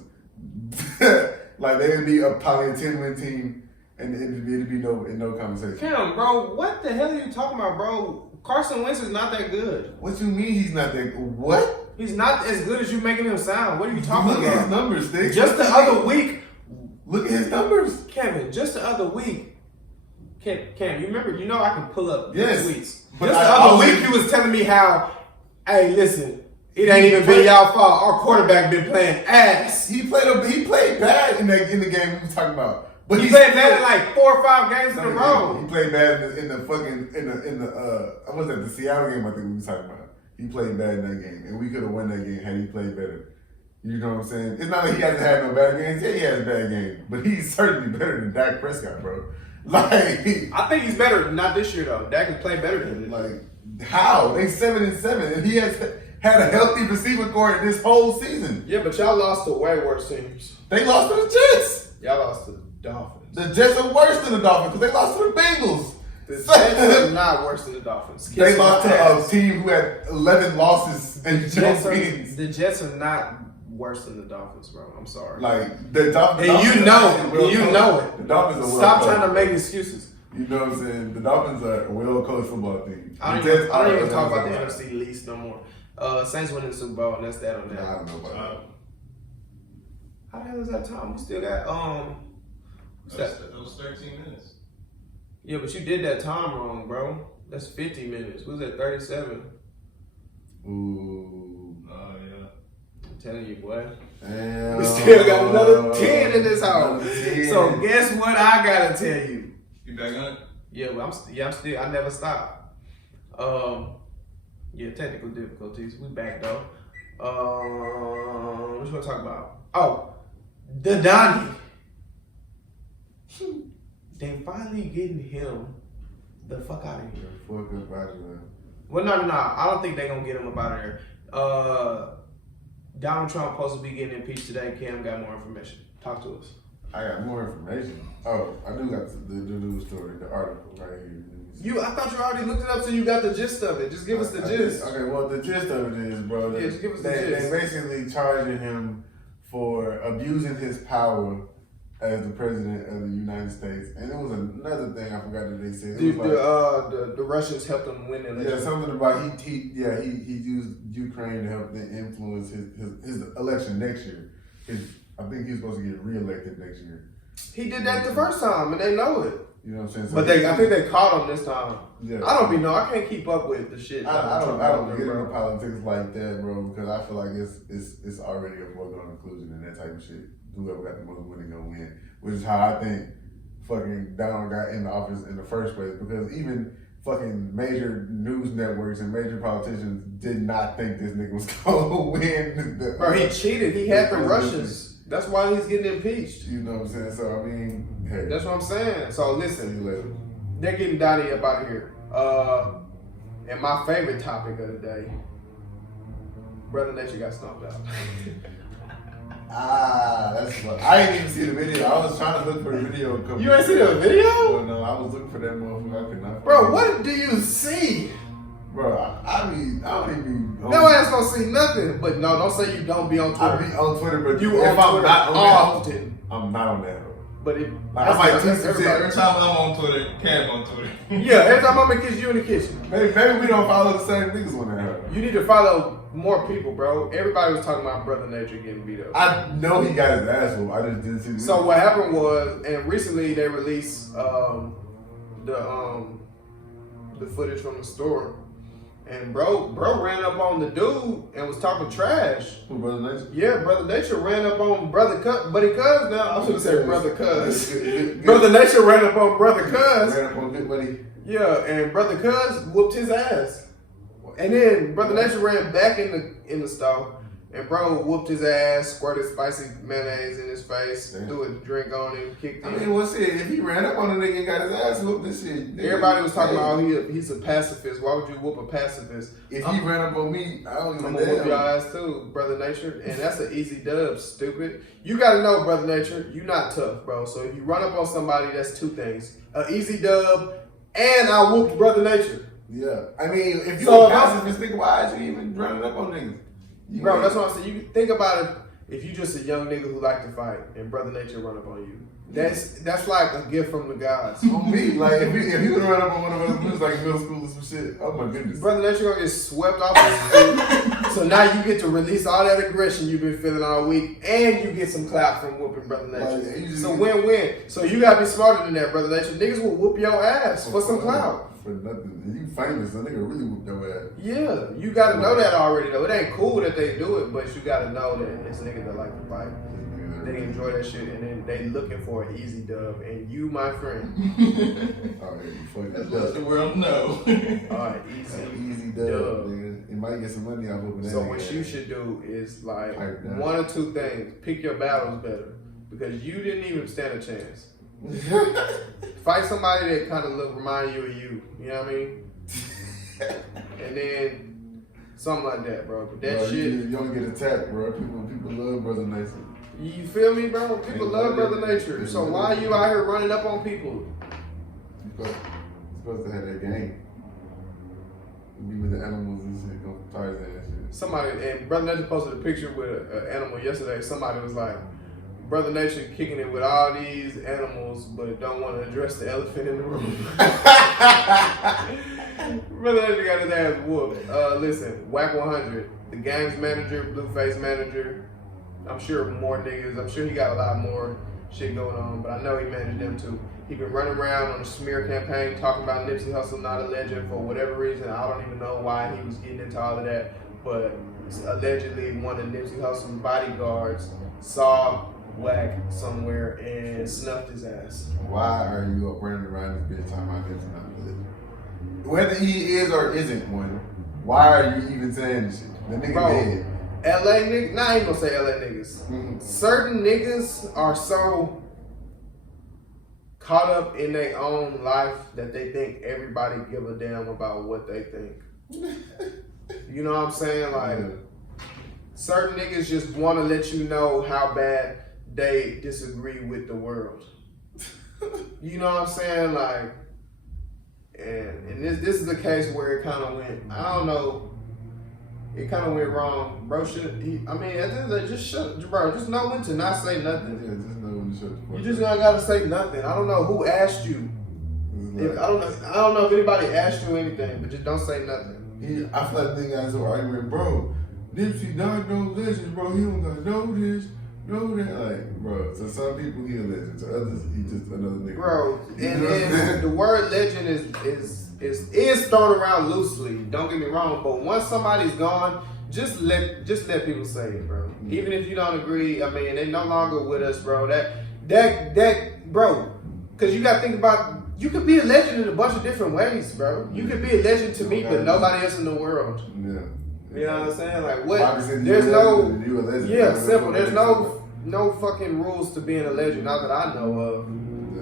Like they would be probably a 10-win team, and it'd be no conversation. Cam, bro, what the hell are you talking about, bro? Carson Wentz is not that good. What you mean he's not that? What? He's not as good as you making him sound. What are you talking Look at his about? numbers, Sticks. Just the other week, Look at his numbers. Kevin, just the other week, Cam, you remember? You know I can pull up Yes, tweets. but Just I the other always- week you was telling me how, hey, listen, it ain't even been y'all fault. Our quarterback been playing ass. He played bad in the game we was talking about. But He played bad in like 4 or 5 games in a row. He played bad in the what was that, the Seattle game I think we was talking about. He played bad in that game, and we could have won that game had he played better. You know what I'm saying? It's not like he hasn't had no bad games. Yeah, he has a bad game, but he's certainly better than Dak Prescott, bro. Like, I think he's better. Not this year though. Dak can play better than this. like how they 7-7, and he has had a healthy receiver core this whole season. Yeah, but y'all lost to way worse teams. They lost to the Jets. Y'all lost to the Dolphins. The Jets are worse than the Dolphins because they lost to the Bengals. The Jets are not worse than the Dolphins. They Kiss lost my to ass. a team who had 11 losses and The Jets no are- wins. The Jets are not worse than the Dolphins, bro. I'm sorry. Like the Dolphins, And you know it. And you know it. The Dolphins are Stop well-coached. trying to make excuses. You know what I'm saying? The Dolphins are a well-coached football team. I don't The Jets even are- talk about the NFC least no more. Saints winning the Super Bowl, and that's that on that. Nah, I don't know about that. How the hell is that time? We still got what's that? That was 13 minutes. Yeah, but you did that time wrong, bro. That's 50 minutes. We was at 37. Ooh. Oh, yeah. I'm telling you, boy. Damn. We still got another 10 in this house. Another 10. So guess what I gotta tell you? You back on it? Yeah, well, I'm still. I never stop. Yeah, technical difficulties. We back though. What you want to talk about? Oh, the Donnie. They finally getting him the fuck out of here. Fuck up out of there. Well, no. I don't think they gonna get him up out of there. Donald Trump supposed to be getting impeached today. Cam got more information. Talk to us. I got more information. Oh, I do got the news story, the article right here. I thought you already looked it up, so you got the gist of it. Just give us the I did. gist. Okay, well, the gist of it is, bro, that Yeah, just give us the they gist. basically charging him for abusing his power as the president of the United States. And it was another thing I forgot that they said. It was like, The Russians helped them win the election. yeah, something about he used Ukraine to help them influence his election next year. I think he's supposed to get reelected next year. He did that the first time, and they know it. You know what I'm saying? So But I think they caught him this time. yeah. I don't be know. I can't keep up with the shit. I don't Trump get doing, into politics like that, bro, because I feel like it's already a foregone conclusion and that type of shit. Whoever got the most money gonna win, which is how I think fucking Donald got in the office in the first place. Because even fucking major news networks and major politicians did not think this nigga was gonna win. Bro, he cheated. He had the presidency. Russians. That's why he's getting impeached. You know what I'm saying? So I mean, hey, That's what I'm saying. So see listen, you later. they're getting Donnie up out of here. And my favorite topic of the day, Brother Nature got stomped out. That's what I didn't even see the video. I was trying to look for the video. A couple You ain't see the Oh video? no, I was looking for that motherfucker. I could not. Bro, find it. what do you see? Bro, I don't even. No ass don't see nothing. But no, don't say you don't be on I Twitter. be on Twitter, but You if on I'm Twitter not on often. that, I'm not on that. But it, Like, I might that's tweet some shit. Every time I'm on Twitter, Cam on Twitter. Yeah, every time I'm gonna kiss you in the kitchen. Maybe we don't follow the same niggas on that. You need to follow more people, bro. Everybody was talking about Brother Nature getting beat up. I know he got his ass whooped. I just didn't see the So video. what happened was, and recently they released the footage from the store, and bro ran up on the dude and was talking trash. Who, Brother Nature? Yeah, Brother Nature ran up on Brother Cuz, Buddy Cuz. Now I should have said Brother Cuz. Good- Brother Nature ran up on Brother Cuz. Ran up on Big Buddy. Yeah, and Brother Cuz whooped his ass. And then Brother Nature ran back in the store, and bro whooped his ass, squirted spicy mayonnaise in his face, Damn. threw a drink on him, kicked I him. mean, what's it? If he ran up on a nigga and got his ass whooped, this shit. nigga, Everybody was talking hey, about he's a pacifist. Why would you whoop a pacifist? If he ran up on me, I don't I'm even gonna whoop your damn. ass too, Brother Nature. And that's an easy dub, stupid. You gotta know, Brother Nature, you not tough, bro. So if you run up on somebody, that's two things. An easy dub, and I whooped Brother Nature. Yeah, I mean, if you So a if I- pacifist nigga, why is you even running up on niggas? You Bro, ain't- that's what I'm saying. You can think about it. If you just a young nigga who like to fight, and Brother Nature run up on you, that's like a gift from the gods. on me. Like if he would run up on one of us, we was like middle school or some shit. Oh my goodness. Brother Nature gonna get swept off the street. So So now you get to release all that aggression you've been feeling all week, and you get some clout from whooping Brother Nature. Like, you just So get- win-win. So you gotta be smarter than that, Brother Nature. Niggas will whoop your ass for some clout. For nothing. And you famous, so nigga really whoop your ass. Yeah, you gotta know that already though. It ain't cool that they do it, but you gotta know that it's niggas that like to fight. They enjoy that shit, and then they looking for an easy dub. And you, my friend, Alright, you fucking Let's dub. let the world know. are easy. Easy dub, Dub. nigga. You might get some money off whooping that. So nigga what ass. you should do is like Pipe down. one or two things. Pick your battles better because you didn't even stand a chance. Fight somebody that kind of remind you of you. You know what I mean? And then something like that, bro. But that Bro, shit, You don't get attacked, bro. People love Brother Nathan. you feel me, bro? People love Brother Nature. So why you out here running up on people? You're supposed to have that game. Be with the animals and shit, go Tarzan and shit. Somebody, and Brother Nature posted a picture with an animal yesterday. Somebody was like, Brother Nature kicking it with all these animals, but don't want to address the elephant in the room. Brother Nature got his ass whooped. Listen, Whack 100, the game's manager, Blueface manager. I'm sure more niggas. I'm sure he got a lot more shit going on, but I know he managed them too. He been running around on a smear campaign talking about Nipsey Hussle not a legend for whatever reason. I don't even know why he was getting into all of that, but allegedly one of Nipsey Hussle's bodyguards saw Whack somewhere and snuffed his ass. Why are you up running around this bitch talking about this not good? Whether he is or isn't one, why are you even saying this shit? The nigga Bro, dead. LA niggas, nah, I ain't gonna say LA niggas. Mhm. Certain niggas are so caught up in their own life that they think everybody give a damn about what they think. You know what I'm saying? Like, certain niggas just want to let you know how bad they disagree with the world. You know what I'm saying? Like, and this is the case where it kind of went, I don't know, it kind of went wrong. Bro, at the end of the day, just shut, bro, just know when to not say Yeah, nothing. just know when to shut the fuck You just up. not gotta say nothing. I don't know who asked you. It's I don't know if anybody asked you anything, but just don't say nothing. I feel like nigga got into an argument, bro. Nipsey not no legend, bro. He don't got know this, know that. Like, bro, to some people he a legend, to others he just another nigga. Bro, You and know what I'm then saying? the word legend is thrown around loosely. Don't get me wrong, but once somebody's gone, just let people say it, bro. Even if you don't agree, I mean, they no longer with us, bro. That bro, because you got to think about, you could be a legend in a bunch of different ways, bro. You could be a legend to me, but nobody else in the world. Yeah. You know what I'm saying? Like what? Bobby said There's you a no. legend, you a legend. Yeah, That's simple. what There's they no fucking rules to being a legend, not that I know of.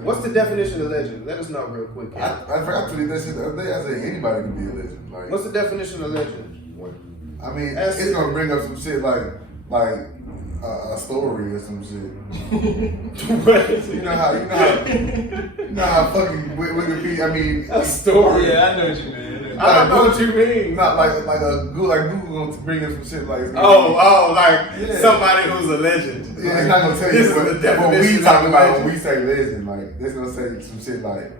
What's the definition of legend? Let us know real quick. say. Ken. I forgot to read that shit the other day. I said anybody can be a legend. Like, What's the definition of legend? I mean, That's it's it. gonna bring up some shit like a story or some shit. You know how fucking Wikipedia. I mean, A story. Yeah, I know what you mean. I don't know what you mean. not like Google gonna bring up some shit like. Like Yeah. somebody who's a legend. Yeah, it's not gonna tell This you is what, the what definition we of talking about legend. when we say legend. Like, it's gonna say some shit like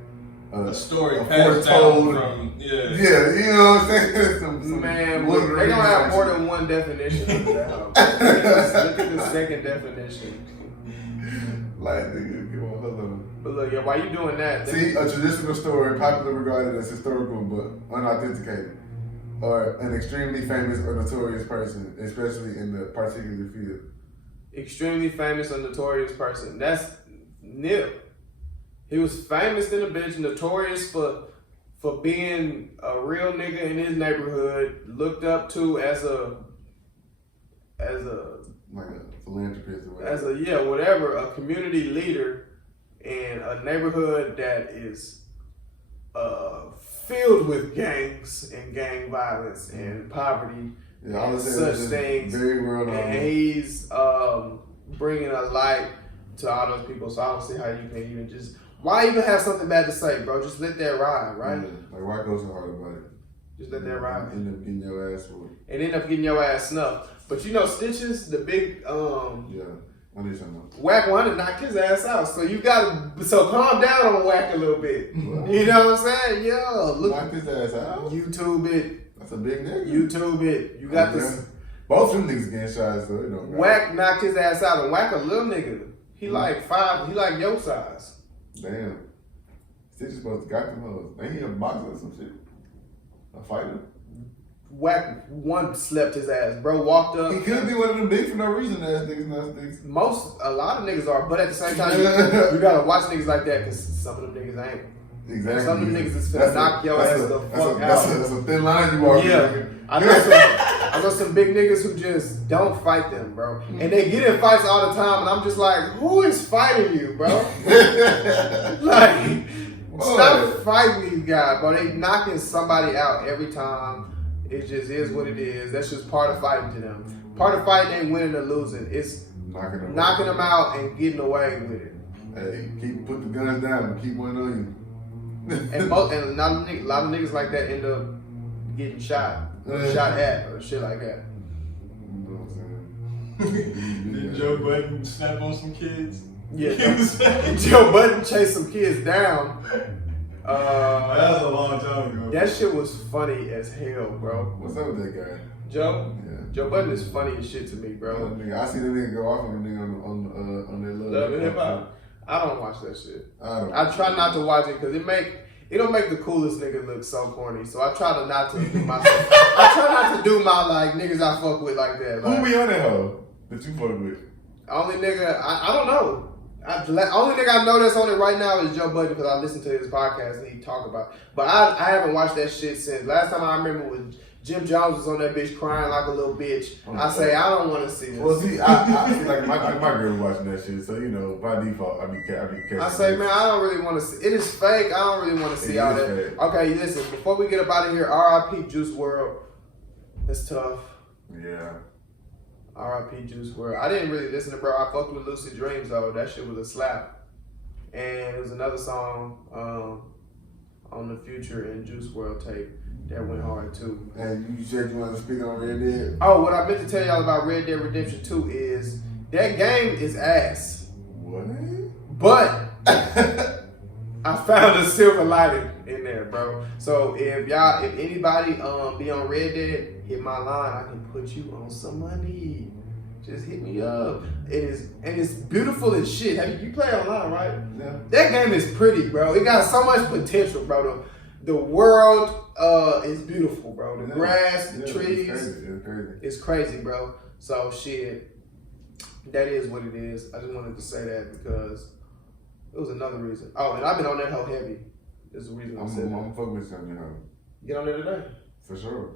A story a passed down foretold. from, yeah. Yeah, you know what I'm saying? Some Man, Lord of the they're gonna Rings have type more shit. than one definition of that. Look at the second definition. Like, nigga, come on, hold on. But look, yeah, while you doing that, See, a traditional story, popularly regarded as historical but unauthenticated, or an extremely famous or notorious person, especially in the particular field. extremely famous or notorious person. That's Nip. He was famous in the bitch, notorious for being a real nigga in his neighborhood, looked up to as a Like a philanthropist or whatever. whatever, a community leader in a neighborhood that is filled with gangs and gang violence and poverty Yeah, all and this such is things. very well known. And he's bringing a light to all those people. So I don't see how you can even just, why even have something bad to say, bro? Just let that ride, right? Yeah, like, why go so hard about it? Just let that ride. End up getting your ass whooped. And end up getting your ass snuffed. But you know, Stitches, the big Yeah, I need something. Whack 100 knocked his ass out. So you gotta, so calm down on Whack a little bit. Wow. You know what I'm saying? Yo, look, Knock his ass out. YouTube it. That's a big nigga. YouTube it. You got this. Both them niggas getting shot, so it don't matter. Wack knocked his ass out, and Wack a little nigga. He like 5. He like your size. Damn. Stitch supposed to got them hoes. Ain't he a boxer or some shit? A fighter? Wack one slept his ass, bro. Walked up. He could be one of them big for no reason ass niggas nowadays. A lot of niggas are, but at the same time, you gotta watch niggas like that because some of them niggas ain't. Exactly. Some of them niggas is finna knock your ass the fuck out. That's a thin line you walk. Yeah. I know some big niggas who just don't fight them, bro. And they get in fights all the time, and I'm just like, who is fighting you, bro? Like, stop fighting these guys, bro. They knocking somebody out every time. It just is what it is. That's just part of fighting to them. Part of fighting ain't winning or losing. It's knocking them out and getting away with it. Hey, put the guns down and keep one on you. And a lot of niggas like that end up getting shot at, or shit like that. You know what I'm saying? Did Joe Budden snap on some kids? Yeah, Joe Budden chased some kids down. That was a long time ago. That shit was funny as hell, bro. What's up with that guy? Joe? Yeah. Joe Budden is funny as shit to me, bro. I see that nigga go off on a nigga on that little. Love and Hip Hop. I don't watch that shit. I try not to watch it because it don't make the coolest nigga look so corny. So I try not to do myself. I try not to do my like niggas I fuck with like that. Like, Who be on that hoe that you fuck with? only nigga I don't know. Only nigga I know that's on it right now is Joe Budden because I listen to his podcast and he talk about it. But I haven't watched that shit since. Last time I remember was Jim Jones was on that bitch crying like a little bitch. I say I don't want to see this. Well, see, I feel like my girl watching that shit, so you know, by default, I be catching. I say, man, I don't really want to see. It is fake. I don't really want to see all that. Fake. Okay, listen. Before we get up out of here, R.I.P. Juice WRLD. It's tough. Yeah. R.I.P. Juice WRLD. I didn't really listen to bro. I fucked with Lucid Dreams though. That shit was a slap. And there was another song on the Future and Juice WRLD tape that went hard too. And you said you wanted to speak on Red Dead? Oh, what I meant to tell y'all about Red Dead Redemption 2 is that game is ass. What? But I found a silver lining in there, bro. So if anybody be on Red Dead, hit my line. I can put you on some money. Just hit me up. It's beautiful as shit. You play online, right? Yeah. That game is pretty, bro. It got so much potential, bro. The world is beautiful, bro. The grass, the trees. It's crazy. It's crazy, bro. So shit. That is what it is. I just wanted to say that because it was another reason. Oh, and I've been on that hoe heavy. There's a reason I said that. I'm fucking with you on that hoe. Get on there today. For sure.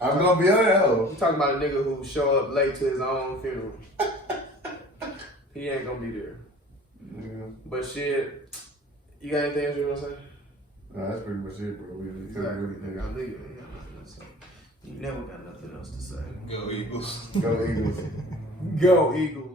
I'm gonna be on that hoe. I'm talking about a nigga who show up late to his own funeral. He ain't gonna be there. Yeah. But shit, you got anything else you wanna say? Nah, that's pretty much it, bro. Nigga, I'm leaving. You got nothing else to say. You never got nothing else to say. Go Eagles. Go Eagles. Go Eagles.